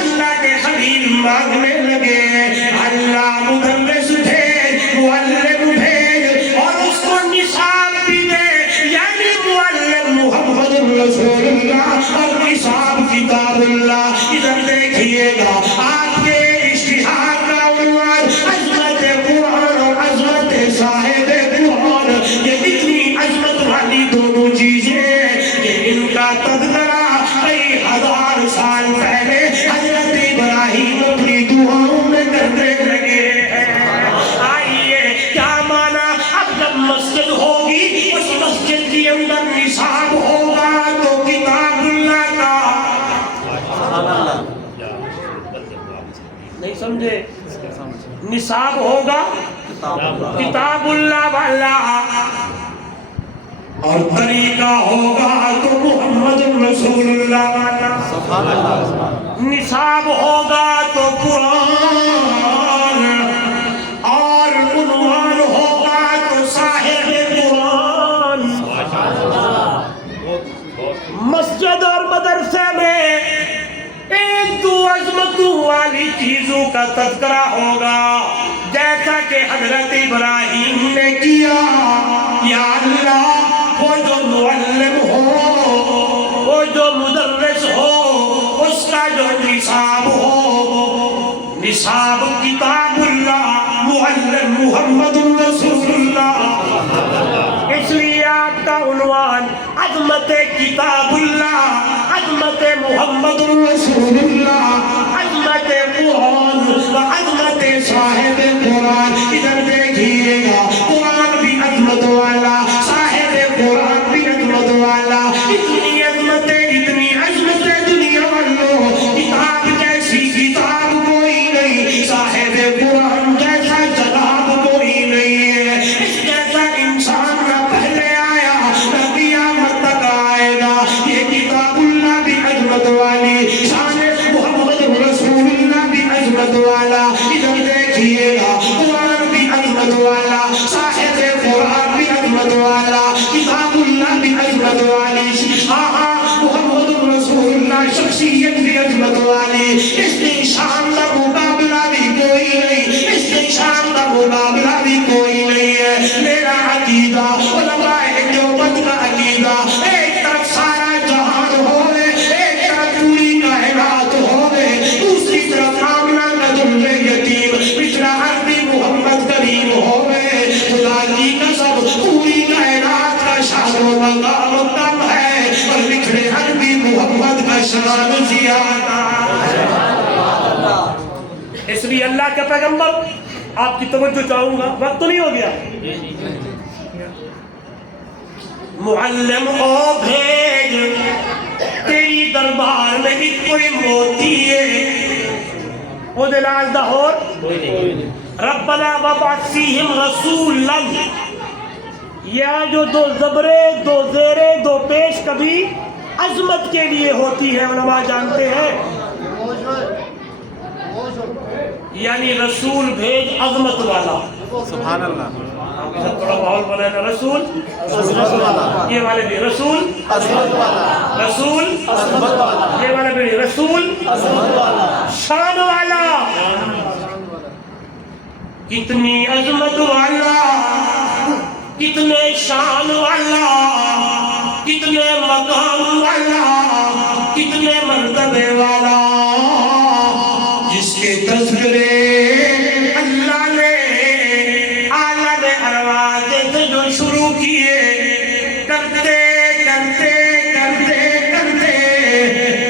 اللہ کے خلیل مانگنے لگے، اللہ مدرس بھیج، معلم بھیج، اور اس کو نصاب بھی دے، یعنی معلم محمد رسول اللہ اور نصاب کتاب اللہ۔ ادھر دیکھیے گا، آپ کے اشتہار کا عنوان عظمت قرآن اور عظمت صاحب قرآن، یہ اتنی عظمت والی دونوں چیزیں کہ ان کا تذکرہ کئی ہزار سال پہلے حضرت ابراہیم اپنی دعاؤں میں کرنے لگے ہیں۔ آئیے کیا مانا، اب جب مسجد ہوگی، اس مسجد کے اندر نصاب ہوگا تو کتاب اللہ کا، نہیں سمجھے، نصاب ہوگا کتاب اللہ والا، اور طریقہ ہوگا تو محمد رسول اللہ والا، نصاب ہوگا تو قرآن، اور عنوان ہوگا تو صاحب قرآن۔ مسجد اور مدرسے میں ایک دو عظمتوں والی چیزوں کا تذکرہ ہوگا، جیسا کہ حضرت ابراہیم نے کیا یا اللہ وہ جو معلم ہو وہ جو مدرس ہو اس کا جو نصاب ہو نصاب کتاب اللہ معلم محمد رسول اللہ اس لیے آپ کا عنوان عظمت کتاب اللہ عظمت محمد رسول اللہ عظمت قرآن و عظمت صاحب قرآن ادھر دیکھیے گا قرآن بھی عظمت والا صاحب قرآن بھی عظمت والا اتنی عظمت دنیا والوں کتاب جیسی کتاب کوئی نہیں صاحب قرآن جیسا جناب کوئی نہیں ہے اس جیسا انسان نہ پہلے آیا نہ قیامت تک آئے گا یہ کتاب اللہ بھی عظمت والی شان محمد رسول اللہ بھی عظمت والا ادھر دیکھیے گا قرآن بھی عظمت والا صاحب قرآن بھی عظمت والا کتاب اللہ بھی عظمت والی محمد رسول اللہ شخصیت بھی عظمت والی اس کی شان کا مقابلہ بھی کوئی نہیں اس کی شان کا مقابلہ بھی کوئی نہیں ہے میرا عقیدہ علماء دیوبند کا عقیدہ ایک طرف سارا جہان ہوئے ایک طرف پوری کائنات ہوئے دوسری طرف آمنہ کا ذل یتیم پچھڑا عربی محمد کریم ہوئے خدا کی قسم پوری کائنات کا شان و مقام کم ہے اور بچھڑے عربی محمد کا شان زیادہ اس لیے اللہ کے پیغمبر آپ کی توجہ چاہوں گا وقت تو نہیں ہو گیا معلم او بھیج تیری دربار میں بھی کوئی موتی ہے او دلال دہور ربنا وبعث فیہم رسولا یا جو دو زبرے دو زیرے دو پیش کبھی عظمت کے لیے ہوتی ہے علماء جانتے ہیں یعنی رسول بھیج عظمت والا سبحان اللہ تھوڑا ماحول بنانا رسول یہ والے بھی رسول رسول یہ والے بھی رسول شان والا کتنی عظمت والا کتنے شان والا کتنے مقام والا کتنے مرتبے والا جس کے تذکرے اللہ نے عالم ارواح سے جو شروع کیے کرتے کرتے کرتے کرتے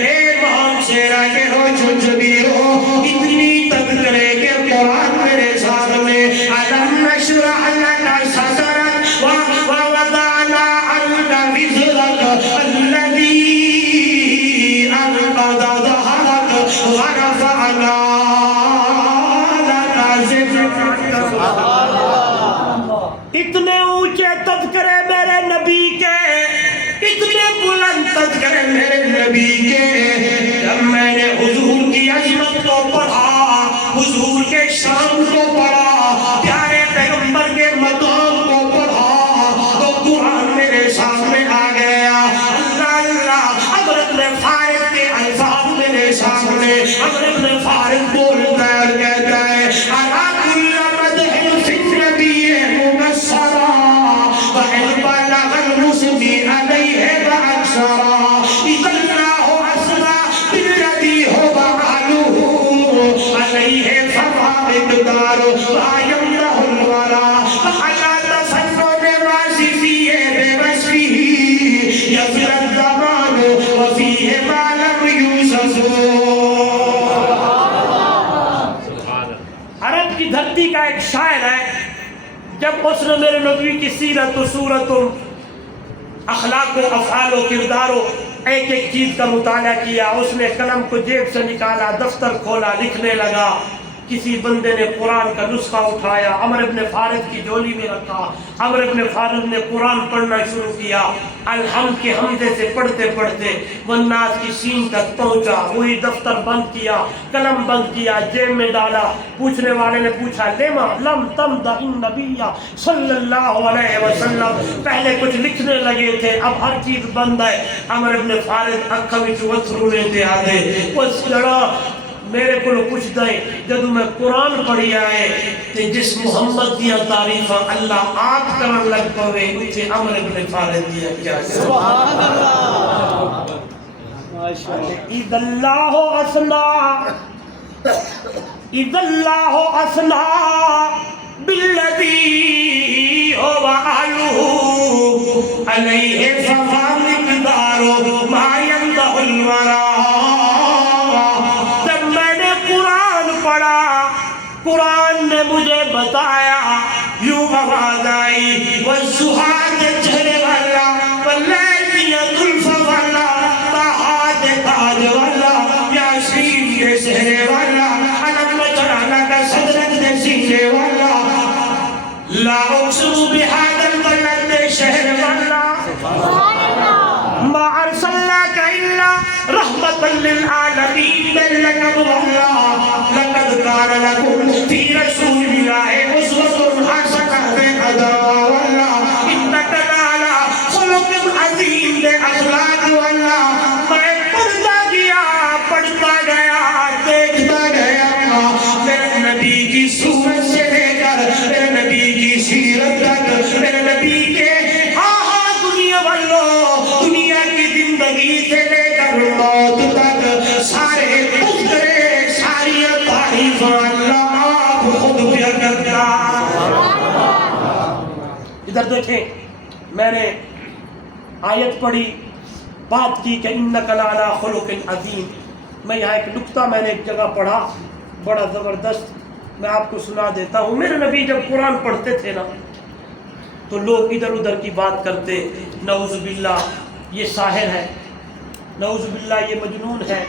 اے موم شیرہ کے ہو چھنچبی ہو اتنی تذکرے کے قرآن میرے سامنے علم نشرح لنا صدرک ووضعنا عنك وزرك الذي أنقض ظهرك ورفعنا لك ذكرك اتنے اونچے تذکرے میرے نبی کے اتنے بلند تذکرے میرے نبی کے جب میں نے حضور کی عظمت کو پڑھا حضور کے شان کو پڑھا پیارے پیغمبر کے مقام کو پڑھا تو قرآن میرے سامنے آ گیا اللہ اللہ عمر بن فارس کے الفاظ میرے سامنے عمر بن فارس بولتا ہے اور کہتا ہے الا کل مدح فی النبی مبصرا وإن بلغ المسلم علیہ بأکثرا اذا اللہ اسما بالذی هو اعلوه علیہ فما مقدار ما يمنع الورى فعلى تصنف واصفیہ بوصفه يفر الزمان وفیہ ما لم یوصف عرب کی دھرتی کا ایک شاعر ہے جب اس نے میرے نبی کی سیرت و صورت و اخلاق و افعال و کردار و ایک ایک چیز کا مطالعہ کیا اس نے قلم کو جیب سے نکالا دفتر کھولا لکھنے لگا کسی بندے نے قرآن کا نسخہ اٹھایا عمر بن فارس کی جولی میں رکھا عمر بن فارس نے قرآن پڑھنا شروع کیا الحمد کے حمدے سے پڑھتے پڑھتے والناس کی سین تک پہنچا وہی دفتر بند کیا قلم بند کیا جیب میں ڈالا پوچھنے والے نے پوچھا لما لم تمدح النبی صلی اللہ علیہ وسلم پہلے کچھ لکھنے لگے تھے اب ہر چیز بند ہے عمر بن فارس اکھا وچ وتھرو لیتے آدھے اس جڑا میرے کو پوچھتا ہے جب میں قرآن پڑھی آئے کہ جس محمد دیا تعریف اللہ آپ کرن لگ پوے اسے عمر ابن فارغ دیا کیا سبحان اللہ ماشاء اللہ اذا اللہ اسنا اذا اللہ اسنا بالذی هو اعلو علیہ فما مقدار ما يمدح الورى جب میں نے قرآن پڑھا قرآن نے مجھے بتایا یوں آواز آئی والسہاد چہرے والا واللیل یذلف والا طاہات تاج والا یاسین کے سہرے والا علم نجعل کا صدرت دے سینے والا لا اقسم بهذا البلد شہر والا ما ارسلناك الا رحمة للعالمين لقد والله لقد كان لكم في رسول الله اسوة حسنة والله انك لعلى خلق عظيم اخلاق والله میں پڑھتا گیا دیکھتا گیا میرے نبی کی صورت سے لے کر میرے نبی کی سیرت تک میرے نبی کے دنیا والوں دنیا کی زندگی سے لے کر موت تک سارے گزرے ساری تعریف اللہ آپ خود کیا کرتا ادھر دیکھیں میں نے آیت پڑھی بات کی کہ انک لعلی خلق عظیم میں یہاں ایک نکتہ میں نے ایک جگہ پڑھا بڑا زبردست میں آپ کو سنا دیتا ہوں میرے نبی جب قرآن پڑھتے تھے نا تو لوگ ادھر ادھر کی بات کرتے نعوذ باللہ یہ ساحر ہے نعوذ باللہ یہ مجنون ہے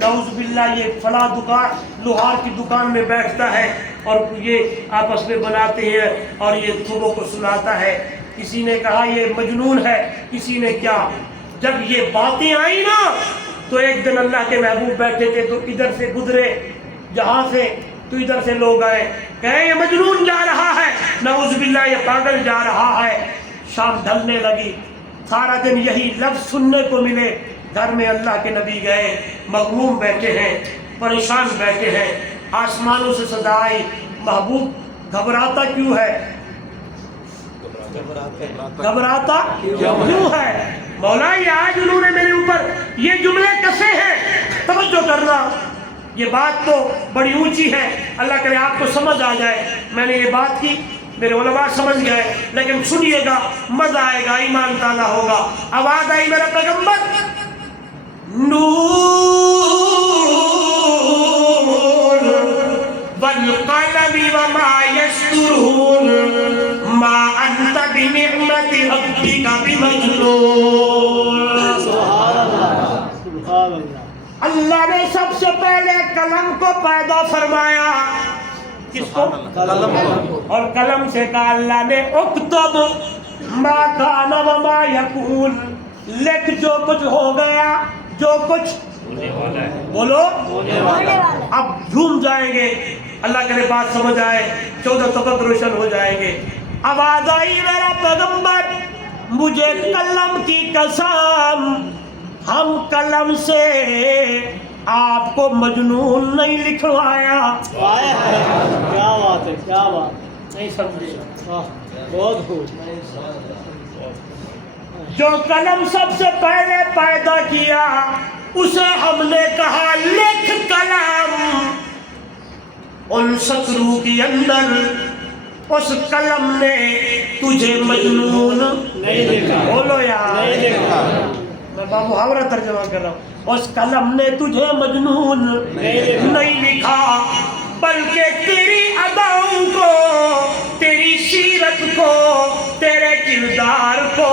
نعوذ باللہ یہ فلاں دکان لوہار کی دکان میں بیٹھتا ہے اور یہ آپس میں بناتے ہیں اور یہ صبح کو سناتا ہے کسی نے کہا یہ مجنون ہے کسی نے کیا جب یہ باتیں آئی نا تو ایک دن اللہ کے محبوب بیٹھے تھے تو ادھر سے گزرے جہاں سے تو ادھر سے لوگ آئے کہیں یہ مجنون جا رہا ہے نعوذ باللہ یہ پاگل جا رہا ہے شام ڈھلنے لگی سارا دن یہی لفظ سننے کو ملے گھر میں اللہ کے نبی گئے مغموم بیٹھے ہیں پریشان بیٹھے ہیں آسمانوں سے صدا آئی محبوب گھبراتا کیوں ہے گھبراتا کیوں ہے مولا یہ آج انہوں نے میرے اوپر یہ جملے کسے ہیں توجہ کرنا یہ بات تو بڑی اونچی ہے اللہ کرے آپ کو سمجھ آ جائے میں نے یہ بات کی میرے علماء سمجھ گئے لیکن سنیے گا مزہ آئے گا ایمان تازہ ہوگا آواز آئی میرا پیغمبر نون والقلم وما يسطرون ما انت بنعمت ربك بمجنون سبحان اللہ سبحان اللہ اللہ نے سب سے پہلے قلم کو پیدا فرمایا کس کو قلم اور قلم سے کہا اللہ نے اکتب ما کان وما یکون لکھ جو کچھ ہو گیا جو کچھ بولو اب جھوم جائیں گے اللہ کرے بات سمجھ آئے 14 طبق روشن ہو جائیں گے آواز آئی میرا پیغمبر مجھے قلم کی قسم ہم قلم سے آپ کو مجنون نہیں لکھوایا کیا بات ہے کیا بات نہیں سمجھے بہت خوب جو قلم سب سے پہلے پیدا کیا اسے ہم نے کہا لکھ قلم ان سطروں کے اندر اس قلم نے تجھے مجنون نہیں دیکھا بولو یار نہیں دیکھا میں محاورہ ترجمہ کر رہا ہوں اس قلم نے تجھے مجنون نہیں لکھا بلکہ تیری اداؤں کو تیری سیرت کو تیرے کردار کو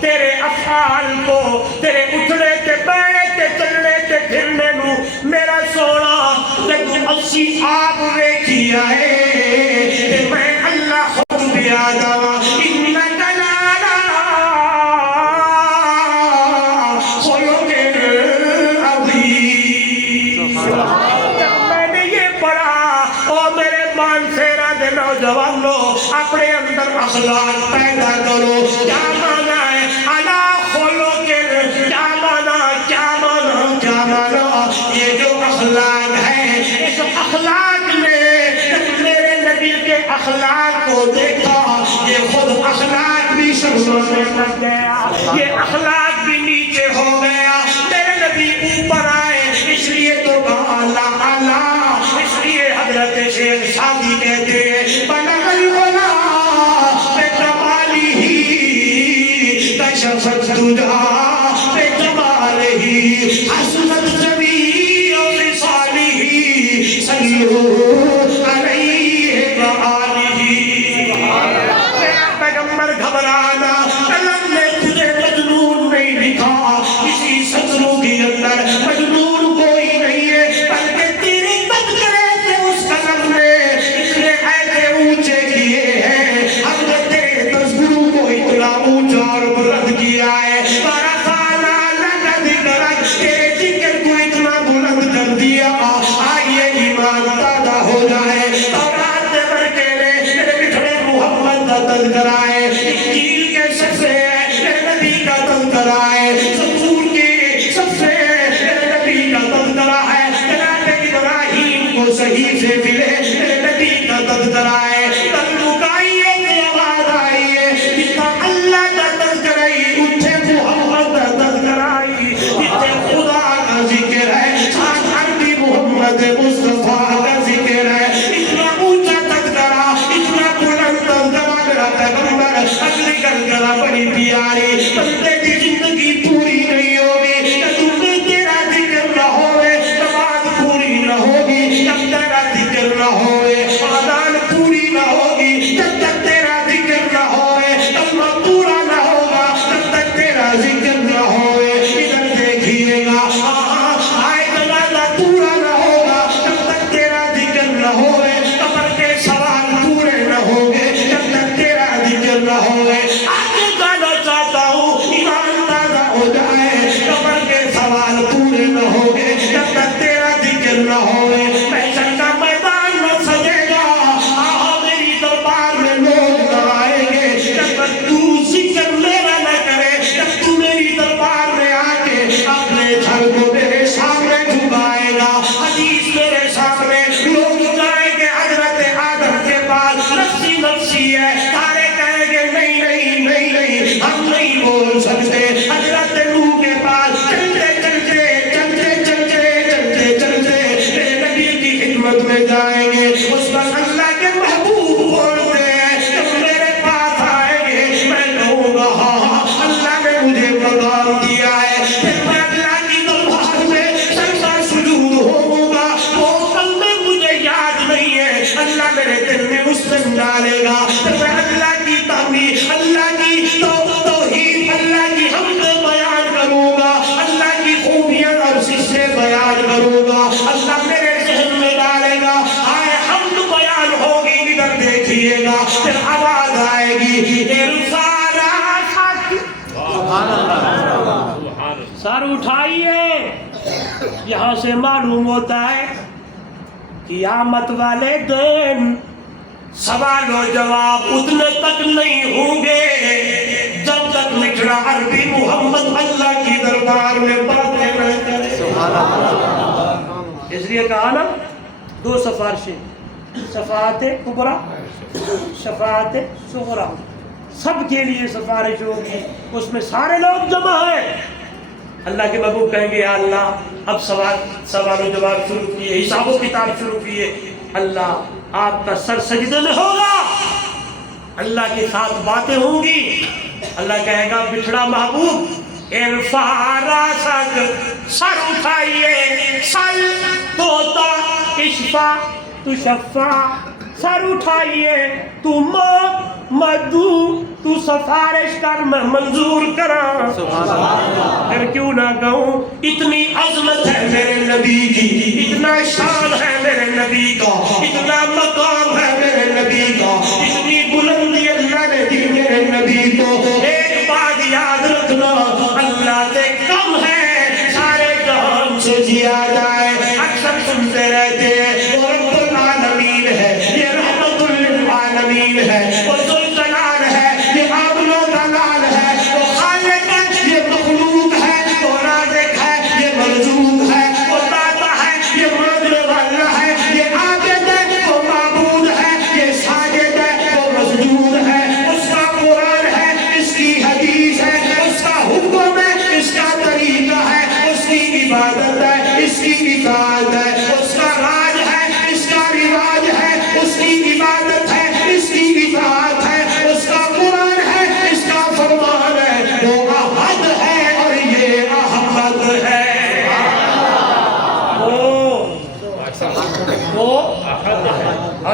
تیرے افعال کو تیرے اٹھنے تے بیٹھنے تے چلنے تے پھرنے نو میرا سونا تے تو اسی آپ ویکھی آئے تے میں اللہ خود بیاد آوا انک لالا خلق عظیم میں نے یہ پڑھا او میرے مانسیرا دے نوجوانوں اپنے اندر اخلاق پیدا کرو کیا مانا ہے علا خلق کیا مانا یہ جو اخلاق ہے اخلاق کو دیکھا، یہ خود اخلاق بھی شرمانے لگ گیا، یہ اخلاق بھی نیچے ہو گیا۔ میرے نبی اوپر آئے، اس لیے تو کہا اللہ اللہ، اس لیے حضرت شیخ سعدی کہتے ہیں بلغ العلا بکمالہ کشف الدجا بجمالہ حسنت جمیع خصالہ صلوا علیہ وآلہ۔ پیغمبر گھبرانا، قلم نے تجھے مجنون نہیں لکھا، کسی سطروں کے اندر مجنون کوئی نہیں ہے، بلکہ تیرے تذکرے سے اس قلم نے اتنے ایسے اونچے کیے ہیں، ہم نے تیرے تذکروں کو اتنا اونچا اور بلند کیا ہے، برفعنا لک ذکرک، تیرے ذکر کو اتنا بلند کر دیا۔ آئیے ایمان تازہ ہو جائے، تورات سے بڑھ کے لے میرے بچھڑے محمد کا تذکرہ ہے، انجیل کے سب سے میرے نبی کا تذکرہ ہے، زبور کے سب سے میرے نبی کا تذکرہ ہے، جناب ابراہیم کو صحیح سے ملے میرے نبی کا تذکرہ ہے۔ تعلق آئیے کہ آواز آئیے، جتنا اللہ کا تذکرہ ہی اتنے محمد کا تذکرہ ہی، جتنے خدا کا ذکر ہے ساتھ عربی محمد مصطفیٰ کا ذکر ہے، اتنا اونچا تذکرہ، اتنا بلند تذکرہ میرا پیغمبر اگلی گلگلہ بڑی پیاری۔ بندے کی زندگی پوری نہیں ہوگی کہ تم میں تیرا ذکر نہ ہوئے، نماز پوری نہ ہوگی جب تیرا ذکر نہ ہوئے، آذان پوری نہ ہوگی جب تک تیرا ذکر نہ ہوئے، کلمہ پورا نہ ہوگا جب تک تیرا ذکر نہ ہوئے۔ ادھر دیکھیے گا آئے جنازہ پورا نہ ہوگا جب تک تیرا ذکر نہ ہوئے، قبر کے سوال پورے نہ ہوگے جب تک تیرا ذکر نہ ہوئے۔ آگے جانا چاہتا ہوں ایمان تازہ ہو جائے، قبر کے سوال پورے نہ ہوگے جب تک تیرا ذکر نہ ہوئے۔ محشر کا میدان نہ سجے گا، آہا میری دربار میں لوگ نہ آئیں گے جب تک تو ذکر میرا نہ کرے، جب تو میری دربار میں آ کے اپنے سر کو میرے سامنے جھکائے گا۔ حدیث میرے سامنے لوگ جائیں گے حضرت آدم کے پاس، نفسی نفسی ہے، سارے کہیں گے نہیں نہیں نہیں نہیں ہم نہیں بول سکتے۔ حضرت نوح کے پاس چلتے چلتے چلتے چلتے چلتے چلتے میرے نبی کی خدمت میں جائیں گے، اس وقت اللہ کے محبوب بولتے ہیں جب میرے پاس آئیں گے میں کہوں گا ہاں اللہ نے مجھے مقام دیا ہے، پھر میں اللہ کی دربار میں سجدہ سجود ہوں گا، وہ کل میں مجھے یاد نہیں ہے، اللہ میرے دل میں اس دن ڈالے گا، پھر میں اللہ کی تعمیر، اللہ کی توحید، اللہ کی حمد بیان کروں گا، اللہ کی خوبیاں اور صفاتیں بیان کروں گا، اللہ میرے ذہن میں ڈالے گا، آئے حمد بیان ہوگی، ادھر دیکھیے گا، پھر آواز آئے گی ارفع راسک، سر اٹھائیے۔ یہاں سے معلوم ہوتا ہے قیامت والے دن سوال و جواب اتنے تک نہیں ہوں گے جب تک لکھنا عربی محمد اللہ کی دربار میں باتیں نہ کرے۔ اس لیے کہا نا دو سفارشیں، شفاعت کبریٰ، شفاعت صغریٰ، سب کے لیے سفارش ہوگی، اس میں سارے لوگ جمع ہیں۔ اللہ کے محبوب کہیں گے یا اللہ اب سوال و جواب شروع کیے، حساب و کتاب شروع کیے، اللہ آپ کا سر سجدے میں ہوگا، اللہ کے ساتھ باتیں ہوں گی۔ اللہ کہے گا بچھڑا محبوب ارفع راسک، سر اٹھائیے، سل توتا اشفع تشفع، سر اٹھائیے، تو مدعو، تو سفارش کر میں منظور کراں۔ پھر کیوں نہ کہوں اتنی عظمت ہے میرے نبی کی، اتنا شان ہے میرے نبی کا، اتنا مقام ہے میرے نبی کا، اتنی بلندی اللہ نے دی میرے نبی کو۔ ایک بات یاد رکھنا، اللہ سے کم ہے، سارے جہان سے زیادہ ہے۔ اکثر سنتے رہتے ہیں وہ رب العالمین ہے، یہ رحمت للعالمین ہے، وہ ذوالجلال ہے، یہ عاملوں کا لال ہے، وہ خالق ہے، یہ مخلوق ہے، وہ رازق ہے، یہ مرزوق ہے، وہ داتا ہے، یہ مانگنے والا ہے، یہ عابد ہے، وہ معبود ہے، یہ ساجد ہے،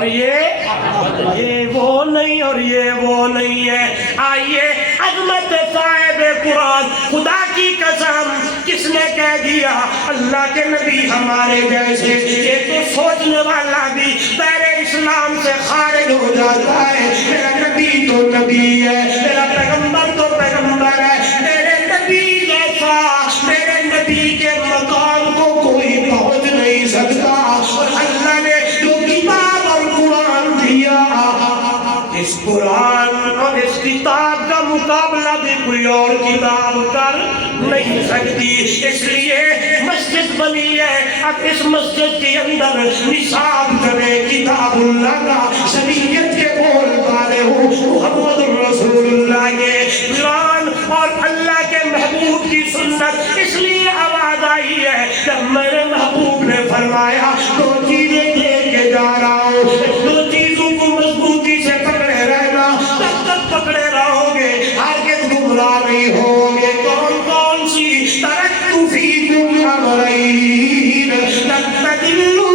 اور یہ وہ نہیں اور یہ وہ نہیں ہے. آئیے عظمت صاحب قرآن, خدا کی قسم کس نے کہہ دیا اللہ کے نبی ہمارے جیسے, یہ تو سوچنے والا بھی پہلے اسلام سے خارج ہو جاتا ہے. میرا نبی تو نبی ہے, میرا پیغمبر تو پیغمبر ہے, میرے نبی جیسا میرے نبی کے مقام کو کوئی پہنچ نہیں سکتا. اور اللہ نے جو کتاب اور قرآن دیا, اس قرآن اور اس کتاب کا مقابلہ بھی کوئی اور کتاب کر نہیں سکتی. اس لیے مسجد بنی ہے, اب اس مسجد کے اندر نصاب کرے کتاب اللہ کا, شریعت کے بول والے ہوں محمد رسول اللہ کے قرآن اور اللہ کے محبوب کی سنت. اس لیے آواز آئی ہے جب میرے محبوب نے فرمایا دو چیزیں دے کے جا رہا ہوں, دو چیزوں کو مضبوطی سے پکڑے رہنا, تب تک پکڑے رہو گے ہرگز گمراہ نہیں ہوں گے. کون کون سی؟ ترکت فیکم امرین لن تضلوا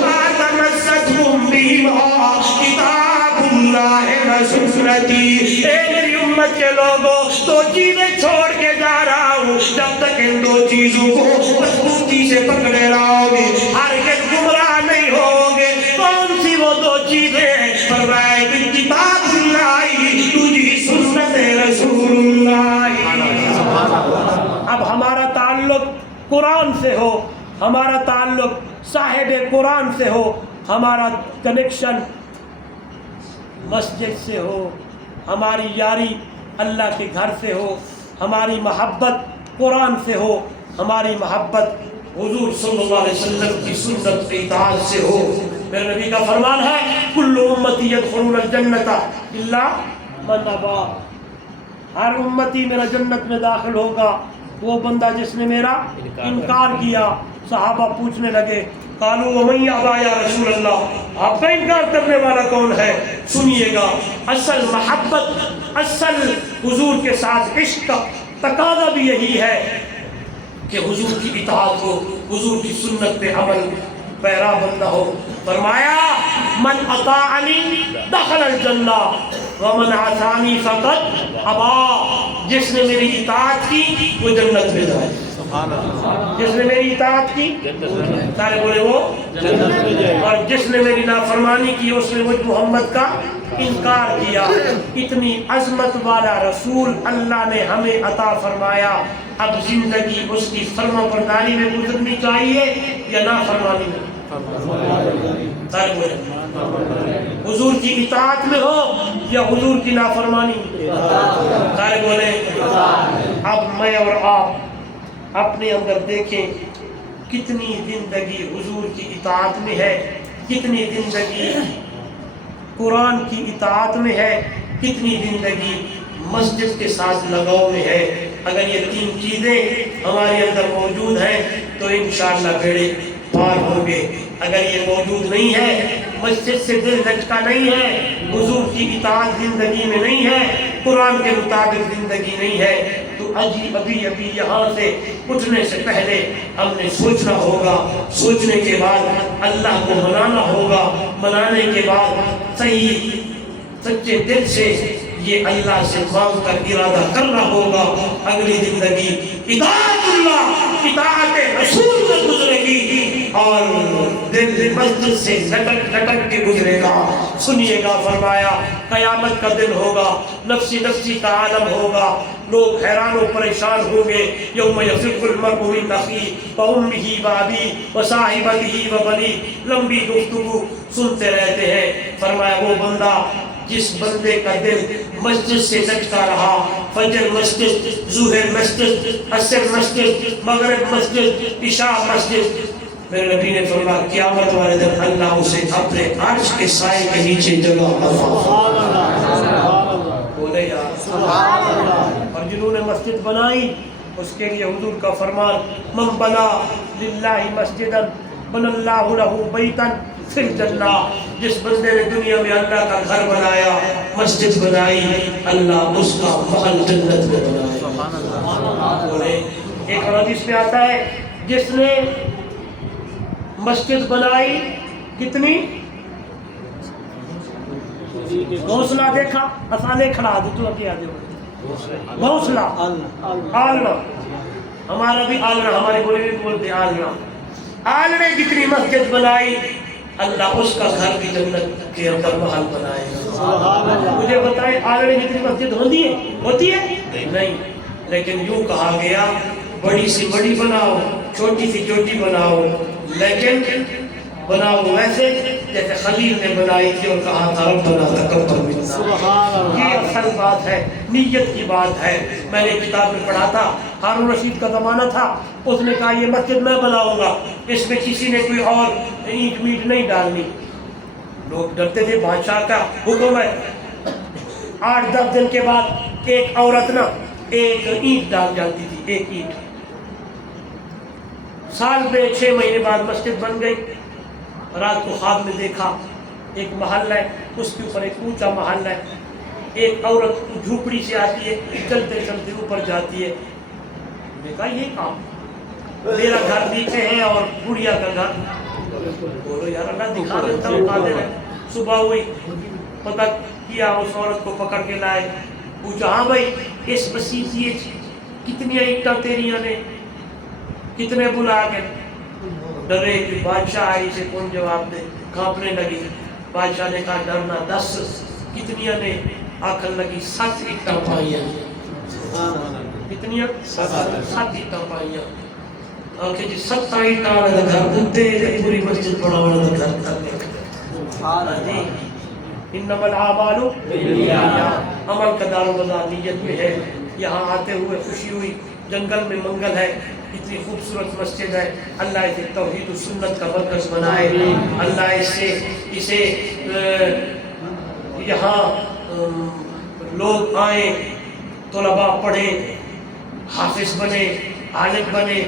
ما تمسکتم بہما کتاب اللہ و سنتی. اے میری امت کے لوگوں, دو چیزیں چھوڑ کے جا رہا ہوں, جب تک ان دو چیزوں کو مضبوطی سے پکڑے رہو گے ہرگز گمراہ نہیں ہوں گے. کون سی وہ دو چیزیں؟ فرمایا کتاب اللہ تجھی سنت رسول اللہ. اب ہمارا تعلق قرآن سے ہو, ہمارا تعلق صاحب قرآن سے ہو, ہمارا کنیکشن مسجد سے ہو, ہماری یاری اللہ کے گھر سے ہو, ہماری محبت قرآن سے ہو, ہماری محبت حضور صلی اللہ علیہ وسلم کی سنت کی اطاعت سے ہو. میرے نبی کا فرمان ہے کل امتی یدخلون الجنت الا من ابا, ہر امتی میرا جنت میں داخل ہوگا وہ بندہ جس نے میرا انکار کیا. صحابہ پوچھنے لگے قالوا ومن یابا یا رسول اللہ, آپ کا انکار کرنے والا کون ہے؟ سنیے گا, اصل محبت, اصل حضور کے ساتھ عشق کا تقاضا بھی یہی ہے کہ حضور کی اطاعت ہو, حضور کی سنت پہ عمل پیرا بندہ ہو. فرمایا من اطاعنی دخل الجنہ ومن عصانی فقد ابا, جس نے میری اطاعت کی وہ جنت میں جائے, جس نے میری اطاعت کی سارے بولے وہ جنت میں جائے, اور جس نے میری نافرمانی کی اس نے مجھ محمد کا انکار کیا. اتنی عظمت والا رسول اللہ نے ہمیں عطا فرمایا. اب زندگی اس کی فرما برداری میں گزرنی چاہیے یا نافرمانی میں؟ حضور کی اطاعت میں ہو یا حضور کی نافرمانی؟ سارے بولے. اب میں اور آپ اپنے اندر دیکھیں کتنی زندگی حضور کی اطاعت میں ہے, کتنی زندگی قرآن کی اطاعت میں ہے, کتنی زندگی مسجد کے ساتھ لگاؤ میں ہے. اگر یہ تین چیزیں ہمارے اندر موجود ہیں تو انشاءاللہ بیڑے پار ہوں گے. اگر یہ موجود نہیں ہے, مسجد سے دل لچکا نہیں ہے, حضور کی اطاعت زندگی میں نہیں ہے, قرآن کے مطابق زندگی نہیں ہے, تو ابھی یہاں سے اٹھنے سے پہلے ہم نے سوچنا ہوگا, سوچنے کے بعد اللہ کو منانا ہوگا, منانے کے بعد صحیح سچے دل سے یہ اللہ سے مانگ کر ارادہ کرنا ہوگا. اگلی زندگی اطاعت اللہ, اطاعت رسول میں گزرے گی اور دل مسجد سے لٹک لٹک کے گزرے گا. سنیے گا, فرمایا قیامت کا دن ہوگا, نفسی نفسی کا عالم ہوگا, لوگ حیران و پریشان ہوں گے. یوم یفر المرء من اخیہ وامہ وابیہ وصاحبتہ وبنیہ, لمبی گفتگو سنتے رہتے ہیں. فرمایا وہ بندہ جس بندے کا دل مسجد سے لٹکا رہا, فجر مسجد, ظہر مسجد, عصر مسجد, مغرب مسجد, عشاء مسجد, میرے نبی نے فرمایا قیامت والے دن اللہ اسے اپنے عرش کے سائے کے نیچے جگہ بولے یا سبحان اللہ. اور جنہوں نے مسجد بنائی اس کے لیے حضور کا فرمان من بنا للہ مسجدا بن اللہ لہ بیتا فی الجنہ, جس بندے نے دنیا میں اللہ کا گھر بنایا, مسجد بنائی, اللہ اس کا محل جنت میں بنایا. بولے. ایک حدیث میں آتا ہے جس نے مسجد بنائی کتنی گھونسلہ دیکھا اسالے کھڑا دے تو کیا دے گھونسلہ آلنا ہمارا بھی آلنا ہمارے بولے بھی بولتے آلنا آلنے جتنی مسجد بنائی اللہ اس کا گھر بھی جنت کے اندر محل بنائے مجھے بتائیں آلنے جتنی مسجد ہوتی ہے نہیں لیکن یوں کہا گیا بڑی سی بڑی بناؤ چھوٹی سی چھوٹی بناؤ لیکن بناؤ ویسے جیسے خلیل نے بنائی تھی اور کہا تھا ربنا تقبل منا. یہ اصل بات ہے نیت کی بات ہے. میں نے کتاب میں پڑھا تھا ہارون رشید کا زمانہ تھا اس نے کہا یہ مسجد میں بناؤں گا اس میں کسی نے کوئی اور اینٹ میٹ نہیں ڈالنی. لوگ ڈرتے تھے بادشاہ کا حکم ہے. 8-10 دن کے بعد ایک عورت نا ایک اینٹ ڈال جاتی تھی ایک اینٹ. سال میں 6 مہینے بعد مسجد بن گئی. رات کو خواب میں دیکھا ایک محل ہے اس کے اوپر ایک اونچا محل ہے. ایک عورت جھوپڑی سے آتی ہے چلتے چلتے اوپر جاتی ہے. میں نے کہا یہ کام میرا گھر نیچے ہے اور بڑھیا کا گھر. بولو یار اللہ دکھا دیتا ہوں قادر ہے. صبح ہوئی پتہ کیا اس عورت کو پکڑ کے لائے. پوچھا ہاں بھائی اس مسیحی کتنی اینٹاں تیریاں نے کتنے بلا کے. ڈرے کہ بادشاہ آئی سے کون جواب دے. کانپنے لگی. بادشاہ نے کہا ڈرنا 10 کتنیاں نے آکھن لگی 7 اینٹاں پائیاں. کتنیاں 7 اینٹاں پائیاں. آنکھیں جی 7 اینٹاں والا گھر بنتے پوری مسجد بناونا دا گھر کرنے. انما الاعمال بالنیات. عمل کا دار و مدار نیت میں ہے. یہاں آتے ہوئے خوشی ہوئی. جنگل میں منگل ہے. اتنی خوبصورت مسجد ہے. اللہ اسے توحید و سنت کا مرکز بنائے. اللہ اسے یہاں لوگ آئیں طلباء پڑھیں حافظ بنے عالم بنے.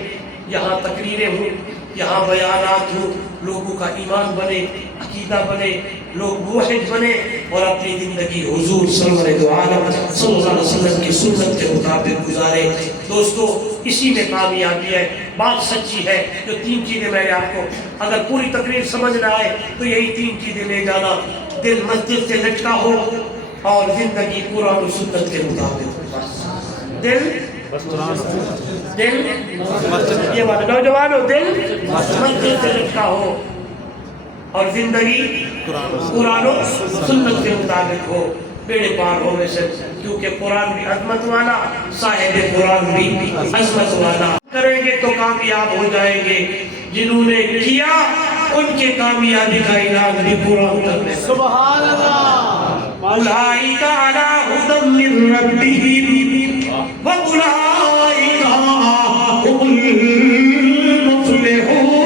یہاں تقریریں ہوں یہاں بیانات ہوں لوگوں کا ایمان بنے عقیدہ بنے لوگ موحد بنے اور اپنی زندگی حضور سرور دو عالم صلی اللہ علیہ وسلم کی سنت کے مطابق گزارے. دوستو اسی میں کامیابی ہے. بات سچی ہے. جو 3 چیزیں میں نے آپ کو اگر پوری تقریر سمجھ نہ آئے تو یہی 3 چیزیں لے جانا. دل مسجد سے لٹکا ہو اور زندگی قرآن و سنت کے مطابق. دل یہ بات نوجوانوں دل مسجد سے لٹکا ہو اور زندگی قرآن و سنت کے مطابق ہو. بیڑے پار ہو میں سے کیونکہ قرآن بھی عظمت والا صاحب قرآن بھی عظمت والا. کریں گے تو کامیاب ہو جائیں گے. جنہوں نے کیا ان کے کامیابی کا اعلان بھی قرآن کرنے. سبحان اللہ. اولئک علی ھدی من ربہم واولئک هم المفلحون.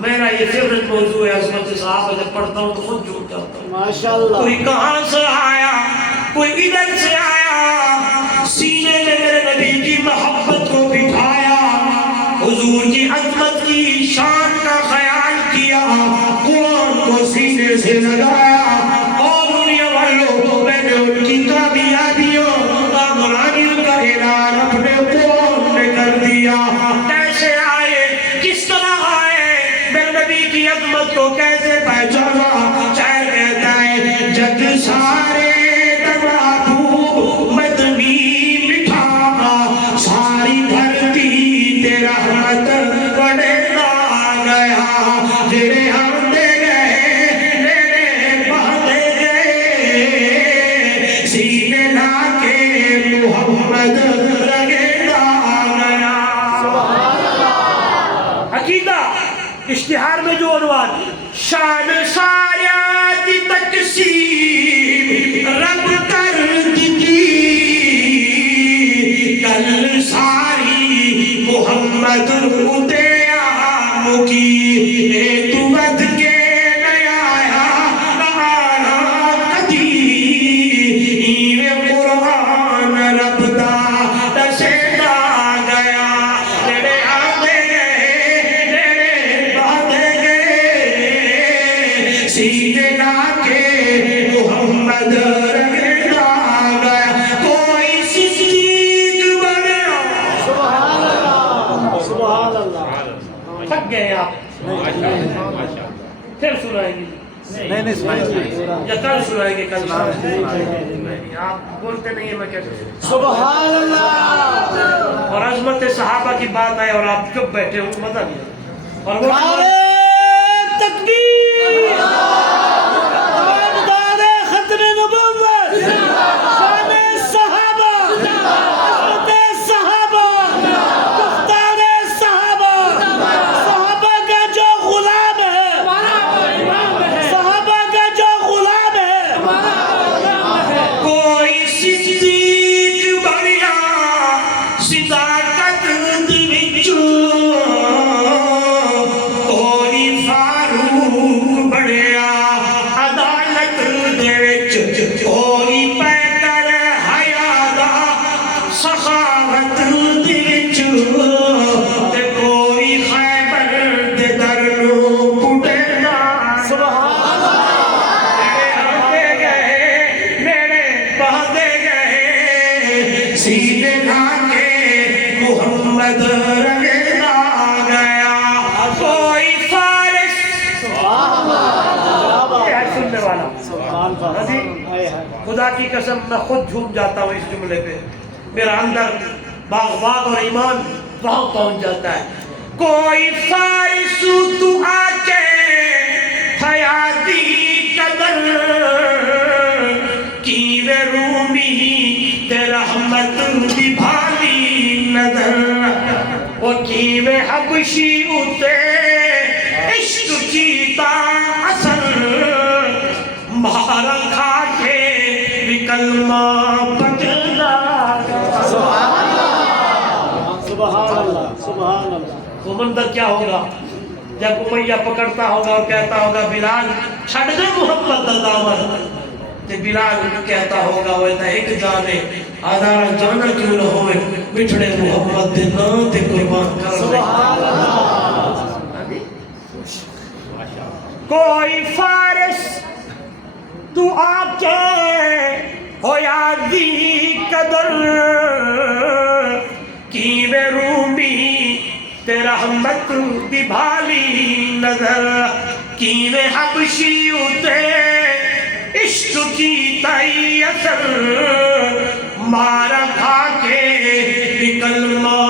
میرا یہ فیورٹ موضوع ہے عظمت صحابہ. جب پڑھتا ہوں تو خود جھوٹ جاتا ہوں. ماشاءاللہ. کوئی کہاں سے آیا کوئی ادھر سے آیا سینے میں میرے نبی کی محبت کو بٹھایا حضور کی عظمت کی شان کا خیال کیا قرآن کو سینے سے لگایا اور دنیا والوں میں نے ان کی کامیابیوں کامرانی کا اعلان اپنے قرآن میں کر دیا. کیسے آئے کس طرح آئے میرے نبی کی عظمت کو کیسے پہچانا. شاعر کہتا ہے جگ سارے تباہو مدنی مٹھا ساری دھرتی تیرا رحمت بڑے آ گیا. جڑے ہم دے گئے میرے بہتے گئے سینے لا کے محمد رگے آ گیا. عقیدہ اشتہار میں جو عنوان شان ساریات تقسیم رب کر دی کل ساری محمد ادیام کی تو بد کے نیا نانا کدی قرآن رب دا دسے دا گیا. تیرے آگ سبحان اللہ. تھک گئے آپ؟ پھر سنائیں گے یا کل سنائیں گے؟ کل آپ بولتے نہیں ہیں، میں کیسے سبحان اللہ. اور عظمت صحابہ کی بات آئے اور آپ چپ بیٹھے ہو، مزہ نہیں آتا. اور وہ تکبیر، تاجدار ختم نبوت، شان صحابہ، عظمت صحابہ، مختار صحابہ، صحابہ کا جو غلام ہے، صحابہ کا جو غلام ہے. کوئی صدیق بڑیا صداقت دے وچوں، کوئی فاروق بڑیا عدالت دے وچ، کوئی پیکر حیا دا سخاوت دے وچ، تے کوئی خیبر دے در نوں پٹیدا. آتے گئے میرے بہتے گئے، سینے لا کے محمد رنگلا گیا. کوئی فارس یہ ہے سننے والا. ہاں جی، خدا کی قسم میں خود جھوم جاتا ہوں اس جملے پہ. میرا اندر باغ اور ایمان وہاں پہنچ جاتا ہے. کوئی فارس تو آ کے حیاتی قدر کی وے رومی تے رحمت دی بھالی نظر، وہ کی وے حبشی اتے عشق کیتا اثر، مہارا کھا کے بھی کلمہ پکڑا. سبحان اللہ. سبحان اللہ. وہ منظر کیا ہوگا جب امیہ پکڑتا ہوگا اور کہتا ہوگا بلال چھڑ دے محمد دا دامن، تے بلال کہتا ہوگا وہ ایک جانے آدھارا جانا کیوں نہ ہوئے، بچھڑے محمد دے نام تے قربان کر لے. کوئی فارس تو آ کے ہویا دی قدر کی وے رومی تے رحمت دی بھالی نظر، کی وے حبشی اتے عشق کی تائی اثر، مارا کھا کے بھی کلمہ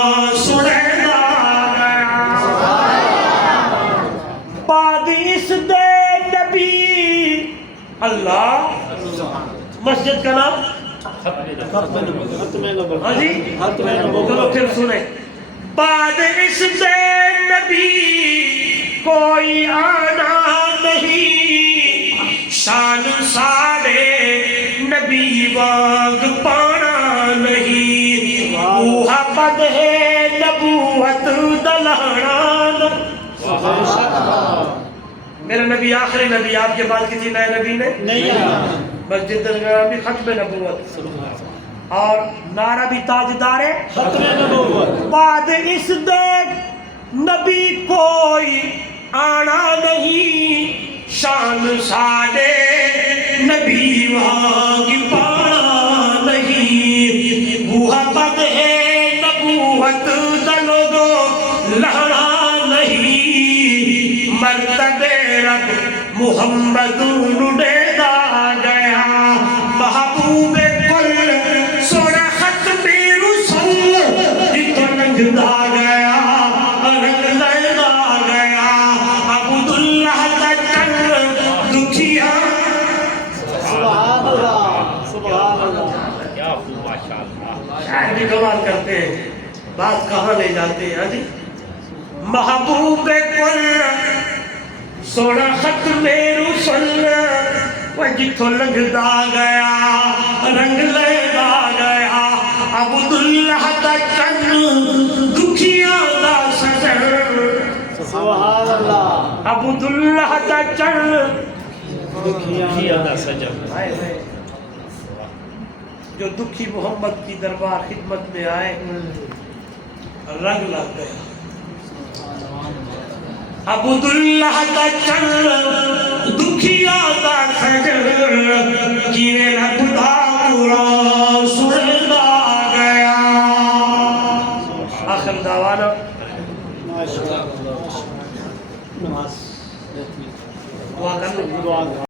سنیدا گیا. بعد اس دے نبی اللہ، مسجد کا نام ہاں جی، چلو پھر سنیں. بعد اس دے نبی کوئی آنا نہیں، شان سارے نبی واگ پانا نہیں، اوہا پد ہے نبوت دلانا. میرا نبی آخری نبی، آپ کے بعد کسی نئے نبی نے نہیں. مسجد بھی ختم نبوت اور نعرہ بھی تاجدار ختم نبوت. بعد اس دے نبی کوئی آنا نہیں، شان سارے نبی واگ پانا نہیں، بوہا پد ہے نبوت دلوگو لہنا نہیں، مرتبے رب محمد نڈے دا گیا، محبوب کل سونا ختم رسول جتو نجدا گیا، رنگ لیدا گیا، عبداللہ دا چل دکھیا. سبحان اللہ. سبحان اللہ. شاعر بھی کمال کرتے ہیں، بات کہاں لے جاتے ہیں. ہاں جی، محبوب کل سونا ختم رسول وہ جتوں لنگدا گیا، رنگ لیدا گیا، عبداللہ دا چن دکھیاں دا سجن. سبحان اللہ. عبداللہ دا چن دکھیا جو دکھی محمد کی دربار خدمت میں آئے رنگ لگ گیا. عبداللہ دا چل دکھیا دا سجن، جیوے رب دا پورا سندا گیا. آخر دعوانا نماز دعا کر لیں.